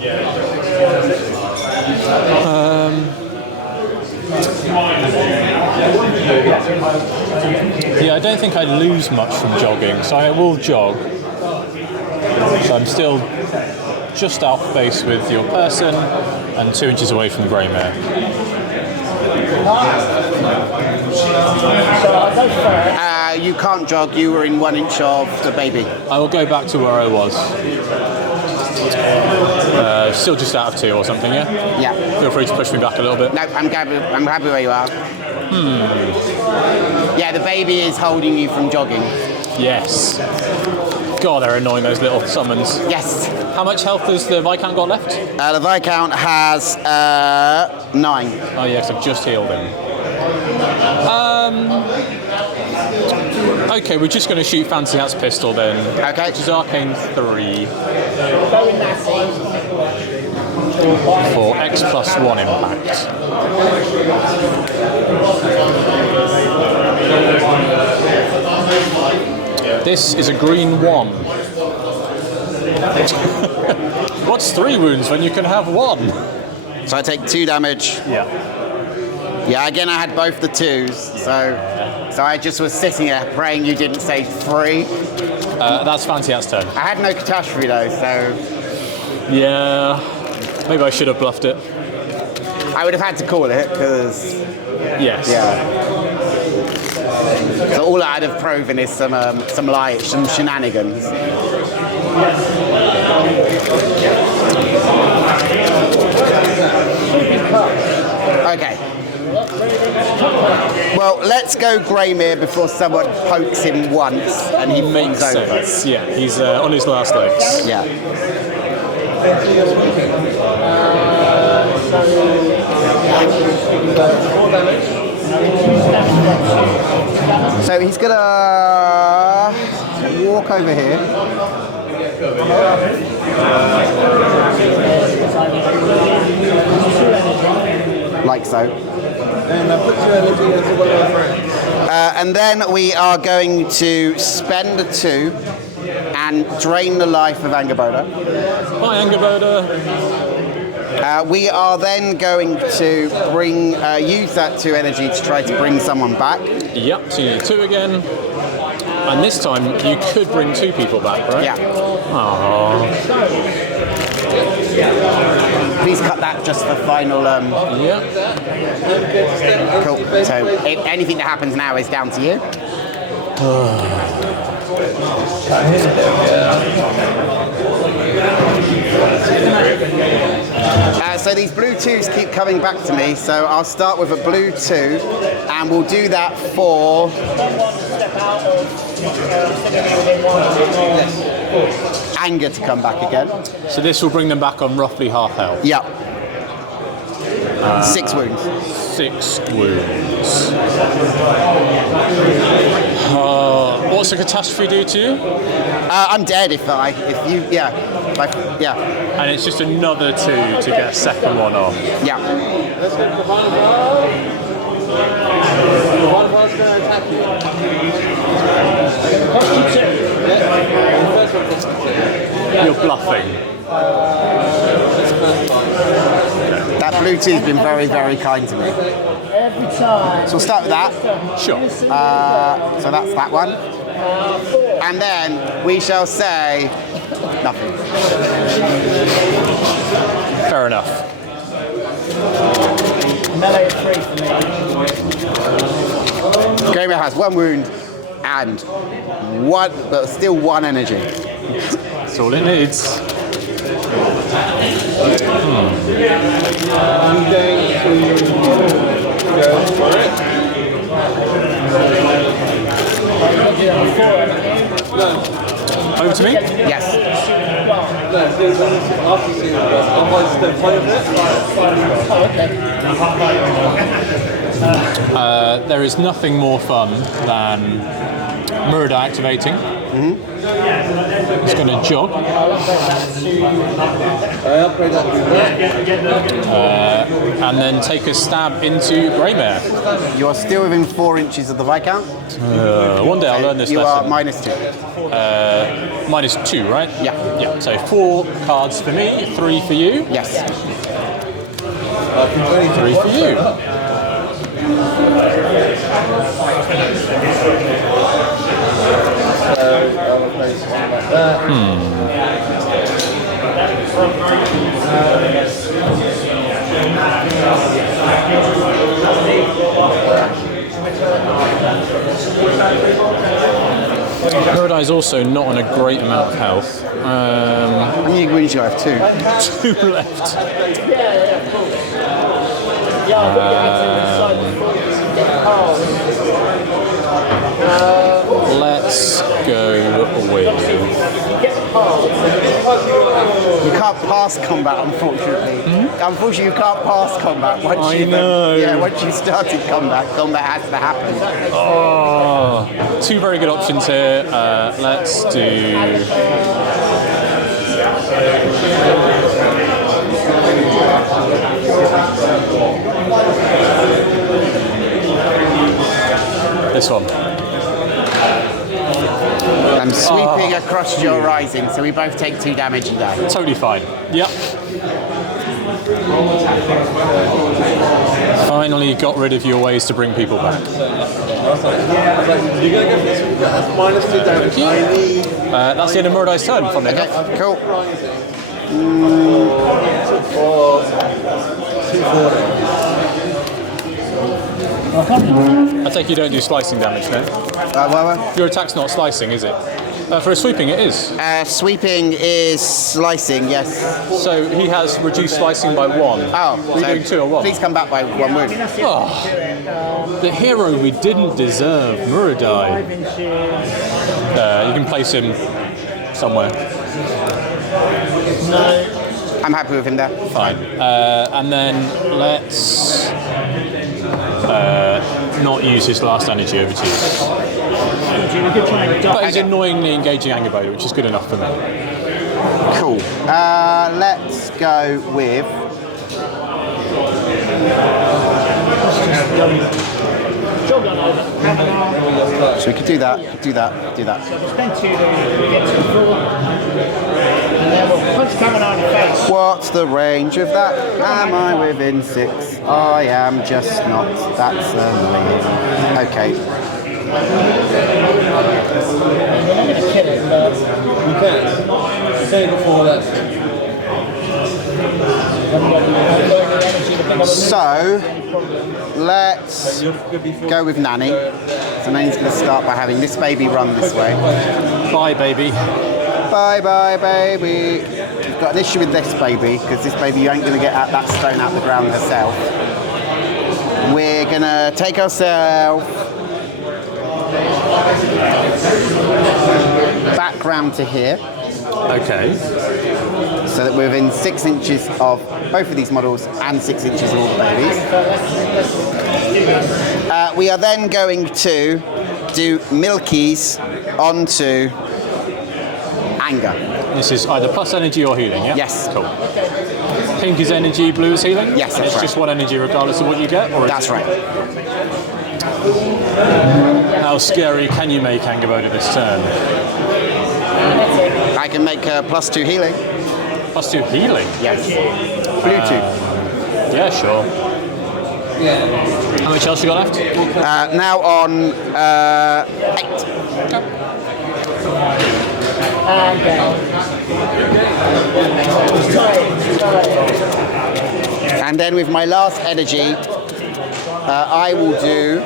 Yeah, I don't think I lose much from jogging, so I will jog. So I'm still just out face with your person and 2 inches away from the grey mare. So I'll go first. You can't jog, you were in 1 inch of the baby. I will go back to where I was. Still just out of 2 or something, yeah? Yeah. Feel free to push me back a little bit. No, I'm happy where you are. Yeah, the baby is holding you from jogging. Yes. God, they're annoying, those little summons. Yes. How much health has the Viscount got left? The Viscount has 9. Oh yes, I've just healed him. Okay, we're just going to shoot Fancy Hat's pistol then. Okay. Which is Arcane 3 Go in that scene. for X+1 impact. This is a green 1. What's 3 wounds when you can have 1? So I take 2 damage. Yeah. Yeah, again, I had both the 2s. So I just was sitting there praying you didn't say 3. That's Fancy Hat's turn. I had no catastrophe though, so Yeah. Maybe I should have bluffed it. I would have had to call it because Yes. yeah. So all I'd have proven is some shenanigans. Okay. Well, let's go Greymere before someone pokes him once and he Makes falls over. sense. Yeah, he's on his last legs. Yeah. So he's gonna walk over here. Like so. And I put 2 energy into one of my friends. And then we are going to spend a 2 and drain the life of Angerboda. Bye, Angerboda. We are then going to use that 2 energy to try to bring someone back. Yep, so you need 2 again. And this time you could bring 2 people back, right? Yeah. Aww. Please cut that just for final. Yep. Cool. So anything that happens now is down to you. So these blue 2s keep coming back to me, so I'll start with a blue 2, and we'll do that for anger to come back again. So this will bring them back on roughly half health. Yep. 6 wounds. 6 wounds. What's the catastrophe do to you? I'm dead if you, yeah. And it's just another 2 to get a second one off. Yeah. Let's go to the final part. The final part's going to attack you. Yeah. The first one costs 2. You're bluffing. That blue 2's been very, very kind to me. Every time. So we'll start with that. Sure. So that's that one. And then we shall say nothing. Fair enough. Melee 3 for me. Gamer has 1 wound and 1, but still 1 energy. That's all it needs. I'm going to go for it. No, Over to me? Yes. no, after seeing the boss, otherwise don't play with it. There is nothing more fun than Murder activating. It's going to jog. I upgrade that to that. And then take a stab into Greymare. You are still within 4 inches of the Viscount. One day I'll learn this You lesson. are -2. -2, right? Yeah. Yeah. So 4 cards for me, 3 for you, Yes. 3 for you. So I'll place one like that. Muradai's also not on a great amount of health. How many wounds do you have? 2. 2 left. Let's go with... You can't pass combat, unfortunately. Unfortunately, you can't pass combat once I you know. once you started combat. Combat has to happen. Oh, 2 very good options here. Let's do... this one. I'm sweeping across your rising, so we both take 2 damage and die. Totally fine. Yep. Finally got rid of your ways to bring people back. You're going to go for this? That's minus 2 damage. That's the end of Muradai's turn, funnily Okay, enough. cool. Or 240. I take you don't do slicing damage, no? Well, Your attack's not slicing, is it? For a sweeping, it is. sweeping is slicing, yes. So he has reduced slicing by 1. Oh, Are you doing 2 or 1? Please come back by 1 wound. Oh, the hero we didn't deserve, Muradai. You can place him somewhere. I'm happy with him there. Fine. And then let's not use his last energy over to you. But he's annoyingly engaging Angerboda, which is good enough for me. Cool. Let's go with... So we could do that, do that, do that. Spend 2 to get to the floor. And then we'll punch coming on your face. What's the range of that? Am I within 6? I am just not. That's annoying. Okay. We're not going to kill it, but You can. Say before that. So, let's go with Nanny. So Nanny's going to start by having this baby run this way. Bye, baby. Bye bye baby. We've got an issue with this baby, because this baby you ain't going to get that stone out the ground herself. We're going to take ourselves back round to here, Okay. so that we're within 6 inches of both of these models and 6 inches of all the babies. We are then going to do Milky's onto Anger. This is either plus energy or healing, yeah? Yes. Cool. Pink is energy, blue is healing? Yes, and that's it's just 1 energy regardless of what you get? Or is That's it- right. How scary can you make Angerboda this turn? I can make a +2 healing. Plus 2 healing? Yes. Blue 2. Yeah, sure. How much else you got left? Now on 8. And then with my last energy, I will do...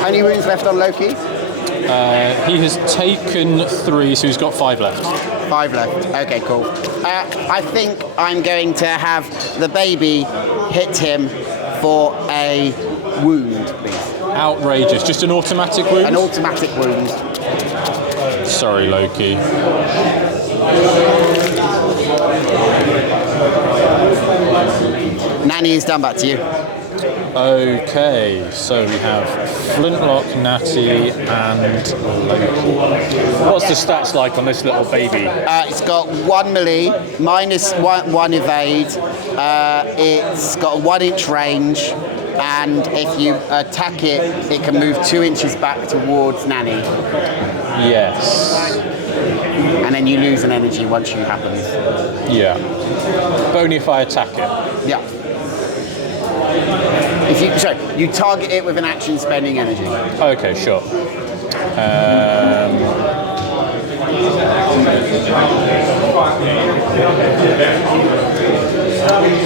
How many wounds left on Loki? He has taken 3, so he's got 5 left. 5 left. Okay, cool. I think I'm going to have the baby hit him for a wound, please. Outrageous. Just an automatic wound? An automatic wound. Sorry, Loki. Nanny is done, back to you. Okay, so we have Flintlock, Natty, and Loki. What's the stats like on this little baby? It's got 1 melee, minus one evade. It's got a 1 inch range, and if you attack it, it can move 2 inches back towards Nanny, Yes. and then you lose an energy once you happens. Yeah. But only if I attack it. Yeah. If you you target it with an action spending energy. Okay, sure.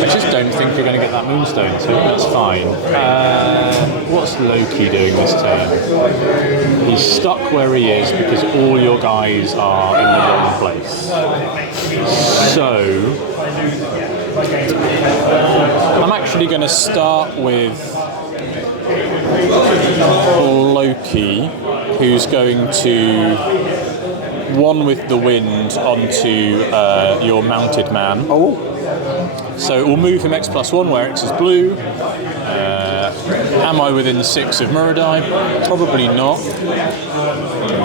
I just don't think you're going to get that Moonstone, so that's fine. What's Loki doing this turn? He's stuck where he is because all your guys are in the wrong place. So, I'm actually going to start with Loki, who's going to one with the wind onto your mounted man. Oh. So we'll move him X+1 where X is blue. Am I within 6 of Muradai? Probably not.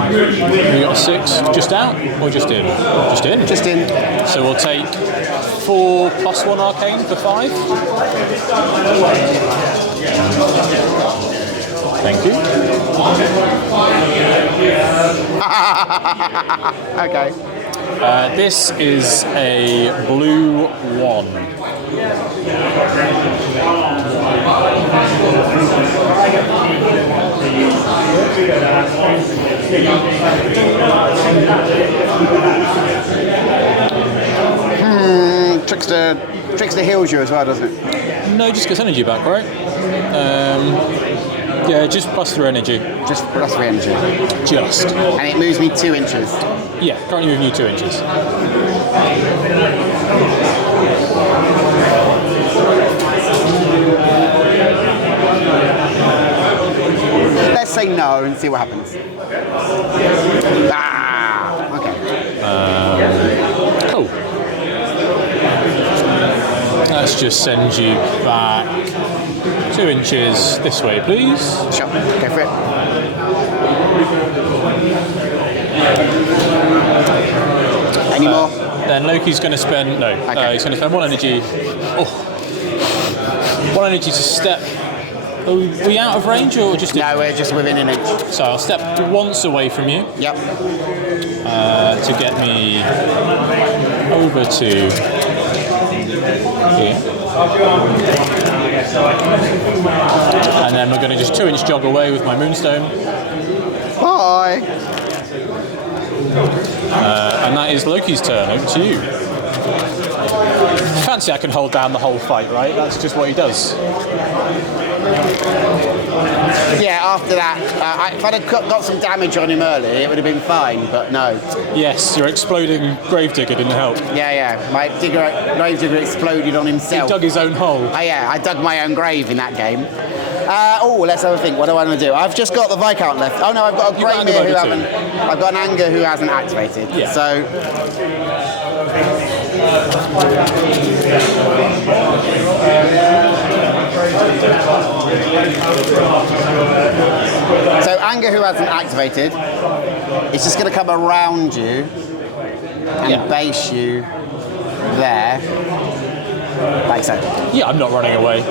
We got 6 just out or just in? Just in. Just in. So we'll take 4 + 1 arcane for 5. Thank you. Okay. This is a blue 1. Trickster heals you as well, doesn't it? No, just gets energy back, right? Yeah, just +3 energy. Just +3 energy. Just. And it moves me 2 inches. Yeah, currently moving you 2 inches. Let's say no and see what happens. Ah, okay. Cool. Let's just send you back 2 inches this way, please. Sure, go for it. Any more? Then Loki's going to spend he's going to spend 1 energy. Oh, 1 energy to step. Are we out of range or just? No, we're just within an inch. So I'll step once away from you. Yep. To get me over to here. And then we're going to just 2-inch jog away with my Moonstone. Bye. And that is Loki's turn. Over to you. Fancy I can hold down the whole fight, right? That's just what he does. Yeah, after that, if I'd have got some damage on him early, it would have been fine, but no. Yes, your exploding Gravedigger didn't help. Yeah. My Gravedigger exploded on himself. He dug his own hole. Oh yeah, I dug my own grave in that game. Let's have a think. What do I want to do? I've just got the Viscount left. Oh no, I've got a Greymere who haven't. I've got an Anger who hasn't activated. Yeah. So Anger who hasn't activated, it's just going to come around you and base you there, like so. Yeah, I'm not running away.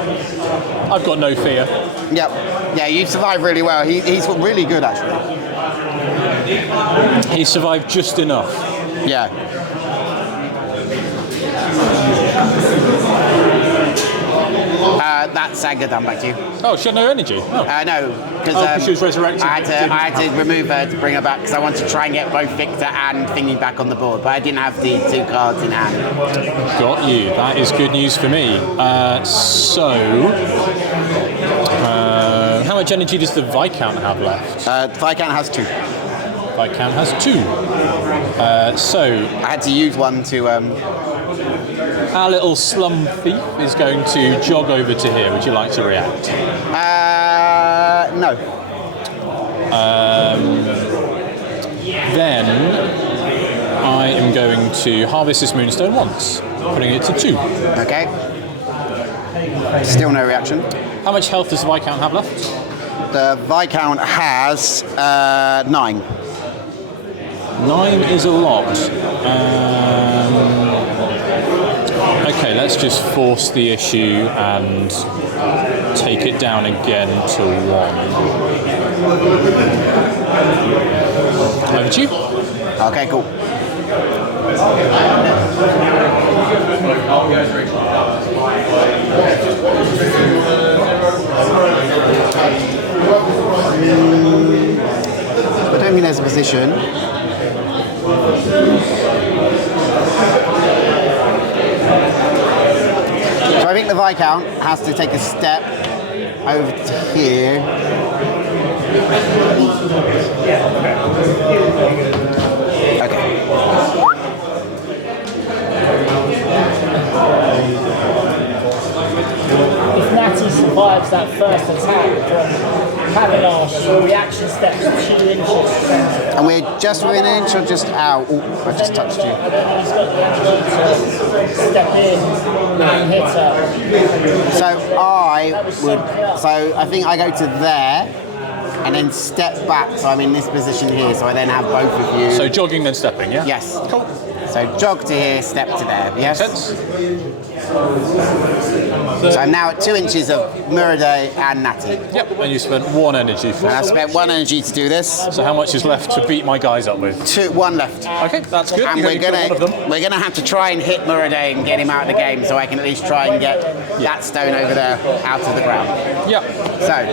I've got no fear. Yep. Yeah, you survived really well. He's really good, actually. He survived just enough. Yeah. That's Anger done back to you. Oh, she had no energy? Oh. No, because she was resurrected. I had to remove her to bring her back because I wanted to try and get both Victor and Thingy back on the board, but I didn't have the 2 cards in hand. Got you. That is good news for me. How much energy does the Viscount have left? Viscount has 2. Viscount has 2. I had to use one to... Our little slum thief is going to jog over to here. Would you like to react? No. Then I am going to harvest this Moonstone once, putting it to 2. Okay. Still no reaction. How much health does the Viscount have left? The Viscount has 9. 9 is a lot. Okay, let's just force the issue and take it down again to 1. Over to you. Okay, cool. I don't think there's a position. the Viscount has to take a step over to here. Okay. If Natty survives that first attack from Kavanaugh, reaction steps 2 inches. And we're just within an inch or just out? Oh, I just touched you. I don't know, he's got the ability to step in and hit her. So I think I go to there and then step back. So I'm in this position here. So I then have both of you. So jogging then stepping, yeah? Yes. Cool. So jog to here, step to there. Yes. Makes sense. So I'm now at 2 inches of Muraday and Natty. Yep, and you spent 1 energy for And I spent 1 energy to do this. So how much is left to beat my guys up with? 1 left. Okay, that's good. And You only killed one of them. we're gonna have to try and hit Muraday and get him out of the game, so I can at least try and get that stone over there out of the ground. Yeah. So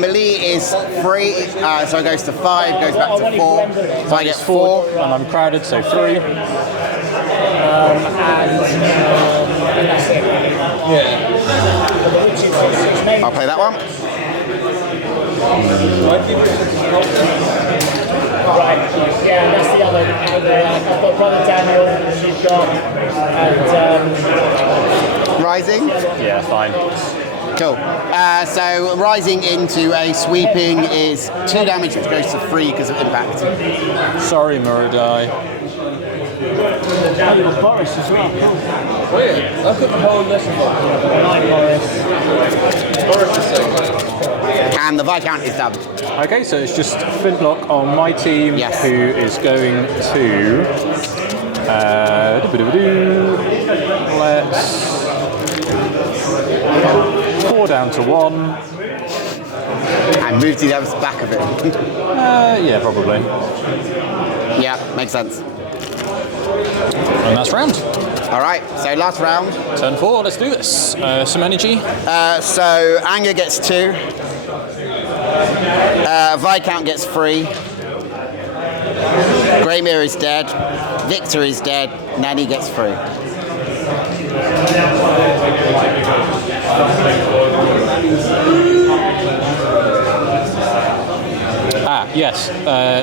melee is 3, so it goes to 5, goes back to 4. So I get 4. And I'm crowded, so 3. And that's it. Yeah. I'll play that one. Right, yeah, that's the other. I've got Brother Daniel, you've got, and Rising. Yeah, fine. Cool. So rising into a sweeping is 2 damage, which goes to 3 because of impact. Sorry, Muraday. Boris as well. Oh yeah, I put the whole lesson Boris is so good. And the Viscount is done. Okay, so it's just Flintlock on my team, Yes. who is going to. Let's 4 down to 1. And move to the other back of it. Yeah, probably. Yeah, makes sense. And that's round. All right, so last round. Turn 4, let's do this. Some energy. So Anger gets 2. Viscount gets 3. Greymere is dead. Victor is dead. Nanny gets 3. Yes.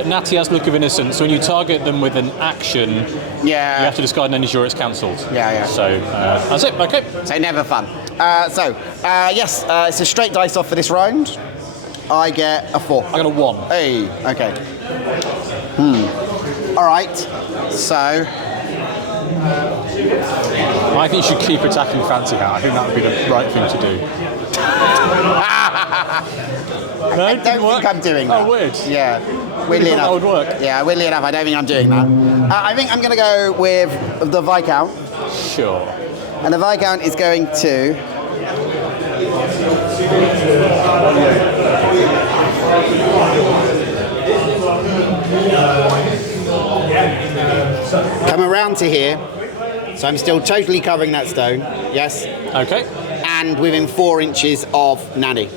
Natty has Look of Innocence. So when you target them with an action, Yeah. you have to discard an energy or it's cancelled. Yeah. So that's it. Okay. So never fun. Yes, it's a straight dice off for this round. I get a 4. I got a 1. Hey, okay. All right, so I think you should keep attacking Fancy Hat. I think that would be the right thing to do. No, I don't think I'm doing that. Oh, weird. Yeah, weirdly thought enough. that would work. Yeah, weirdly enough, I don't think I'm doing that. I think I'm going to go with the Viscount, Sure. and the Viscount is going to. Come around to here, so I'm still totally covering that stone. Yes. Okay. And within 4 inches of Nanny.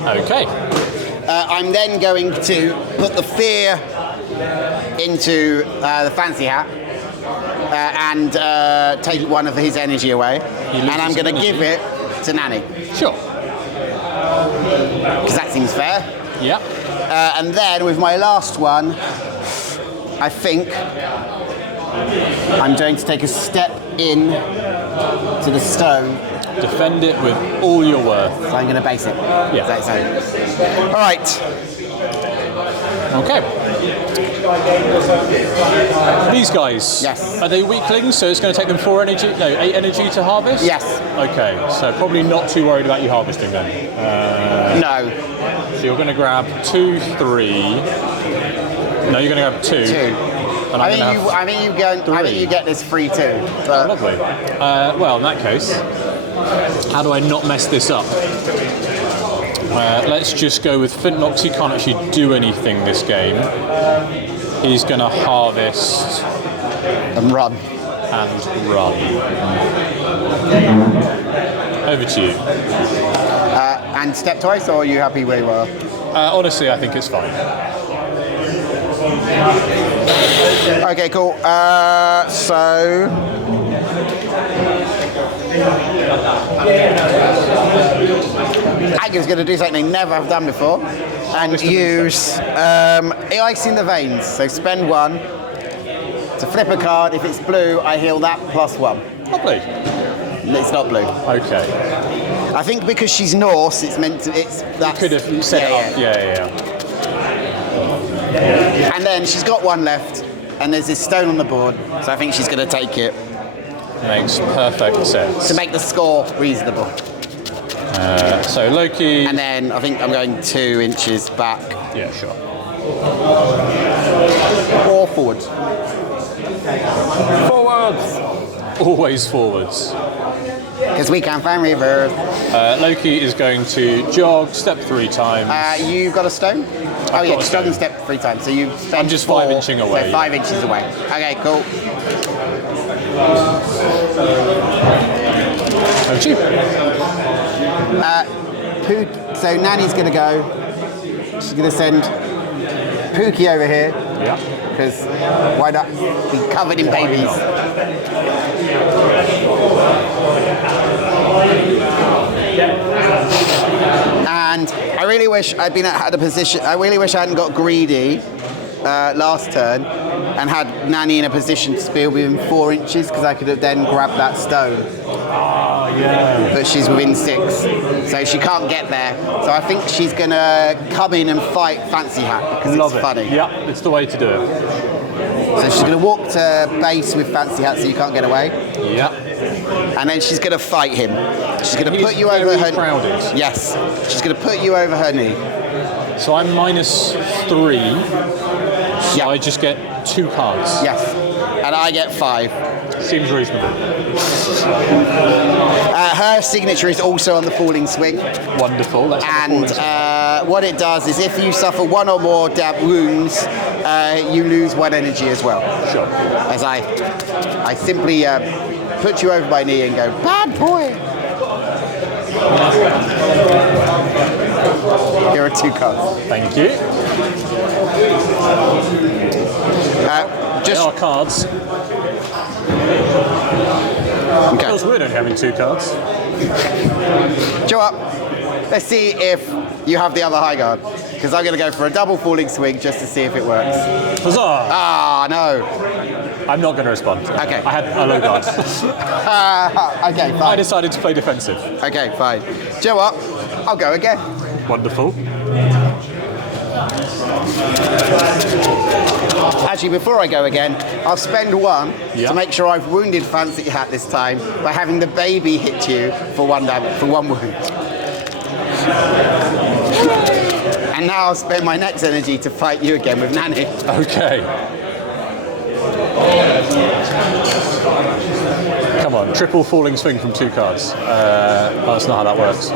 Okay. I'm then going to put the fear into the Fancy Hat and take 1 of his energy away. And I'm going to give it to Nanny. Sure. Because that seems fair. Yeah. And then with my last one, I think I'm going to take a step in to the stone. Defend it with all your worth. So I'm going to base it. Yeah. So. All right. Okay. These guys. Yes. Are they weaklings? So it's going to take them 8 energy to harvest? Yes. Okay. So probably not too worried about you harvesting then. No. So you're going to grab 2, 3. No, you're going to grab 2. 2. And I think you get this free too. But Lovely. Well, in that case, how do I not mess this up? Let's just go with Flintlock. He can't actually do anything this game. He's going to harvest and run. and run. Over to you. And step twice, or are you happy where you are? Honestly, I think it's fine. Okay, cool. So Agne's going to do something they never have done before and use ice in the veins. So spend 1 to flip a card. If it's blue, I heal that +1. Lovely. It's not blue. Okay. I think because she's Norse, it's meant to. You could have set it up. Yeah. And then she's got 1 left, and there's this stone on the board, so I think she's going to take it Makes perfect sense. to make the score reasonable. So Loki. And then I think I'm going 2 inches back Yeah, sure. or forward. Forwards. Always forwards. Because we can find reverse. Loki is going to jog, step 3 times. You've got a stone? Oh yeah, got a just jogging stone. step 3 times. So you spend I'm just 4, 5 inching away. So 5 inches away. Okay, cool. Oh, cheap. So Nanny's going to go. She's going to send Pookie over here. Yeah. Because why not? Be covered in babies. And I really wish I'd been had a position. I really wish I hadn't got greedy last turn and had Nanny in a position to be within 4 inches because I could have then grabbed that stone. Yeah. But she's within 6, so she can't get there. So I think she's gonna come in and fight Fancy Hat because Love it's it. funny. Yeah, it's the way to do it. So she's gonna walk to base with Fancy Hat so you can't get away, Yeah. and then she's gonna fight him. She's gonna He's put you over very her. crowded. Yes, she's gonna put you over her knee. So I'm -3. Yeah. I just get 2 cards. Yes, and I get 5. Seems reasonable. Her signature is also on the falling swing, Wonderful. That's and what it does is if you suffer 1 or more wounds, you lose 1 energy as well. Sure. As I simply put you over my knee and go, bad boy. Here are 2 cards. Thank you. They Just are cards. okay. Feels weird only having 2 cards. Joe up. Let's see if you have the other high guard. Because I'm going to go for a double falling swing just to see if it works. Huzzah! Ah, no. I'm not going to respond. Okay. I had a low guard. Okay, I fine. decided to play defensive. Okay, fine. Joe up. I'll go again. Wonderful. Actually, before I go again, I'll spend 1 Yeah. to make sure I've wounded Fancy Hat this time by having the baby hit you for 1 damage, for 1 wound. And now I'll spend my next energy to fight you again with Nanny. Okay. Come on, triple falling swing from 2 cards. That's not how that works.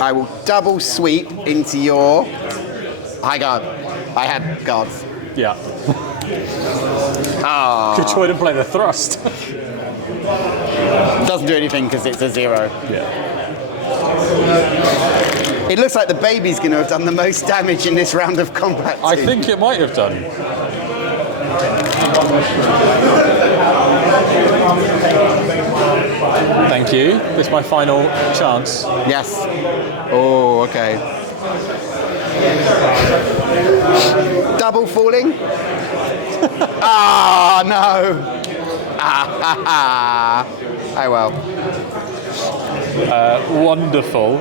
I will double sweep into your high guard. I had guards. Yeah. Ah, Could try to play the thrust. doesn't do anything because it's a 0. Yeah. It looks like the baby's going to have done the most damage in this round of combat. I too. think it might have done. Thank you. This is my final chance. Yes. Oh, okay. Double falling? Ah, no. Ah, oh well. Wonderful.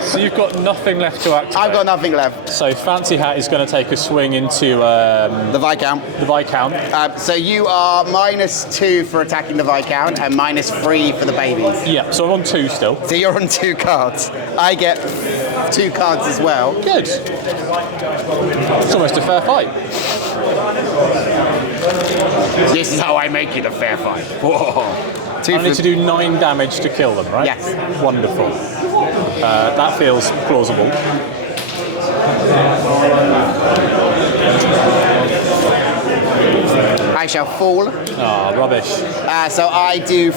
So you've got nothing left to activate. I've got nothing left. So Fancy Hat is going to take a swing into The Viscount. the Viscount. So you are -2 for attacking the Viscount and -3 for the babies. Yeah, so I'm on 2 still. So you're on 2 cards. I get 2 cards as well. Good. It's almost a fair fight. This is how I make it a fair fight. Whoa. I need to do 9 damage to kill them, right? Yes. Wonderful. That feels plausible. I shall fall. Ah, rubbish. So I do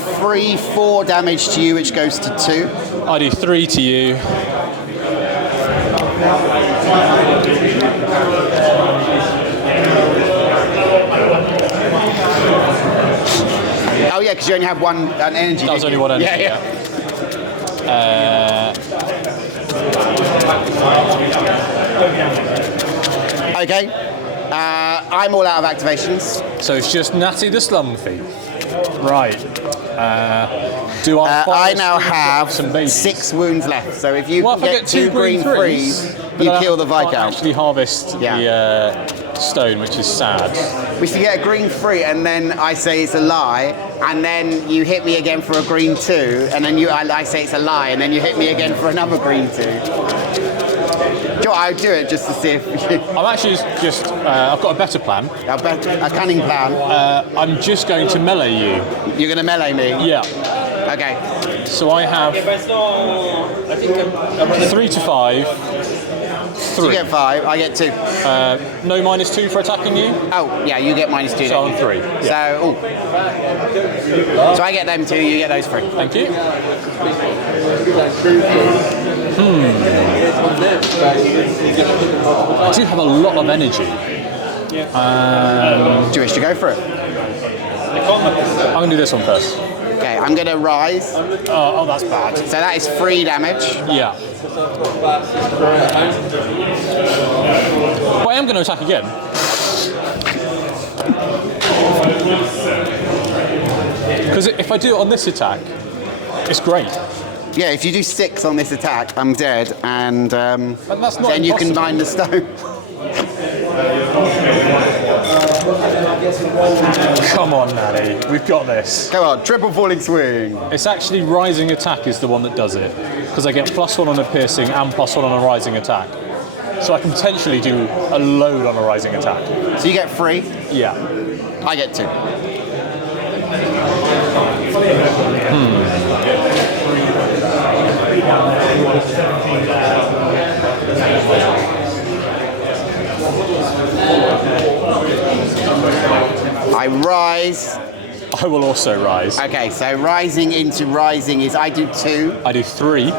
4 damage to you, which goes to 2. I do 3 to you. because you only have an energy. That was only one energy. Yeah. Okay. I'm all out of activations. So it's just Natty the Slum Thief. Right. Do I? I now have some babies? 6 wounds left. So if you Well, can if I get 2 green frees, you kill the Viscount. Viscount. Actually harvest the stone, which is sad. We should get a green free, and then I say it's a lie, and then you hit me again for a green 2, and then I say it's a lie, and then you hit me again for another green 2. I'll do it just to see if I'm actually just. I've got a better plan. a cunning plan. I'm just going to melee you. You're going to melee me? Yeah. Okay. So I have 3 to 5. 3. You get 5, I get 2. No -2 for attacking you. Oh, yeah, you get -2. So I'm 3. Yeah. So I get them 2, you get those 3. Thank you. I do have a lot of energy. Do you wish to go for it? I'm going to do this one first. Okay, I'm going to rise. Oh, that's bad. So that is 3 damage. Yeah. Well, I am going to attack again. Because if I do it on this attack, it's great. Yeah, if you do 6 on this attack, I'm dead, and that's not then you can impossible. mine the stone. Come on, Natty. We've got this. Come on, triple falling swing. It's actually rising attack is the one that does it. Because I get +1 on a piercing and +1 on a rising attack. So I can potentially do a load on a rising attack. So you get 3, Yeah. I get 2. I rise. I will also rise. Okay, so rising into rising is I do 2. I do 3.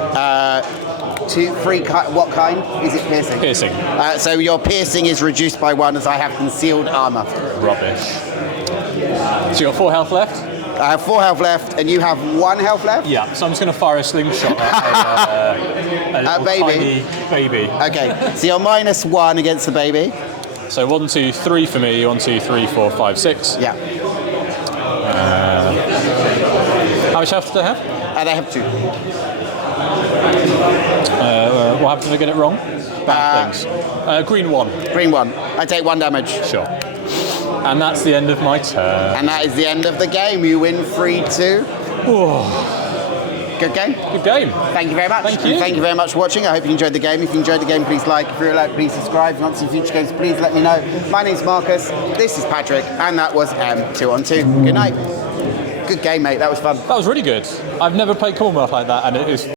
2, 3, what kind? Is it piercing? Piercing. So your piercing is reduced by 1 as I have concealed armor. Rubbish. So you got 4 health left? I have 4 health left, and you have 1 health left? Yeah, so I'm just going to fire a slingshot at a little baby. tiny baby. Okay, so you're -1 against the baby. So 1, 2, 3 for me. 1, 2, 3, 4, 5, 6. Yeah. How much health do they have? They have 2. What happens if I get it wrong? Bad things. Green 1. Green 1. I take 1 damage. Sure. And that's the end of my turn. And that is the end of the game. You win 3-2. Good game. Good game. Thank you very much. Thank you. And thank you very much for watching. I hope you enjoyed the game. If you enjoyed the game, please like. If you're like, please subscribe. If you want to see future games, please let me know. My name's Marcus. This is Patrick. And that was M2on2. Good night. Good game, mate. That was fun. That was really good. I've never played Commonwealth like that, and it is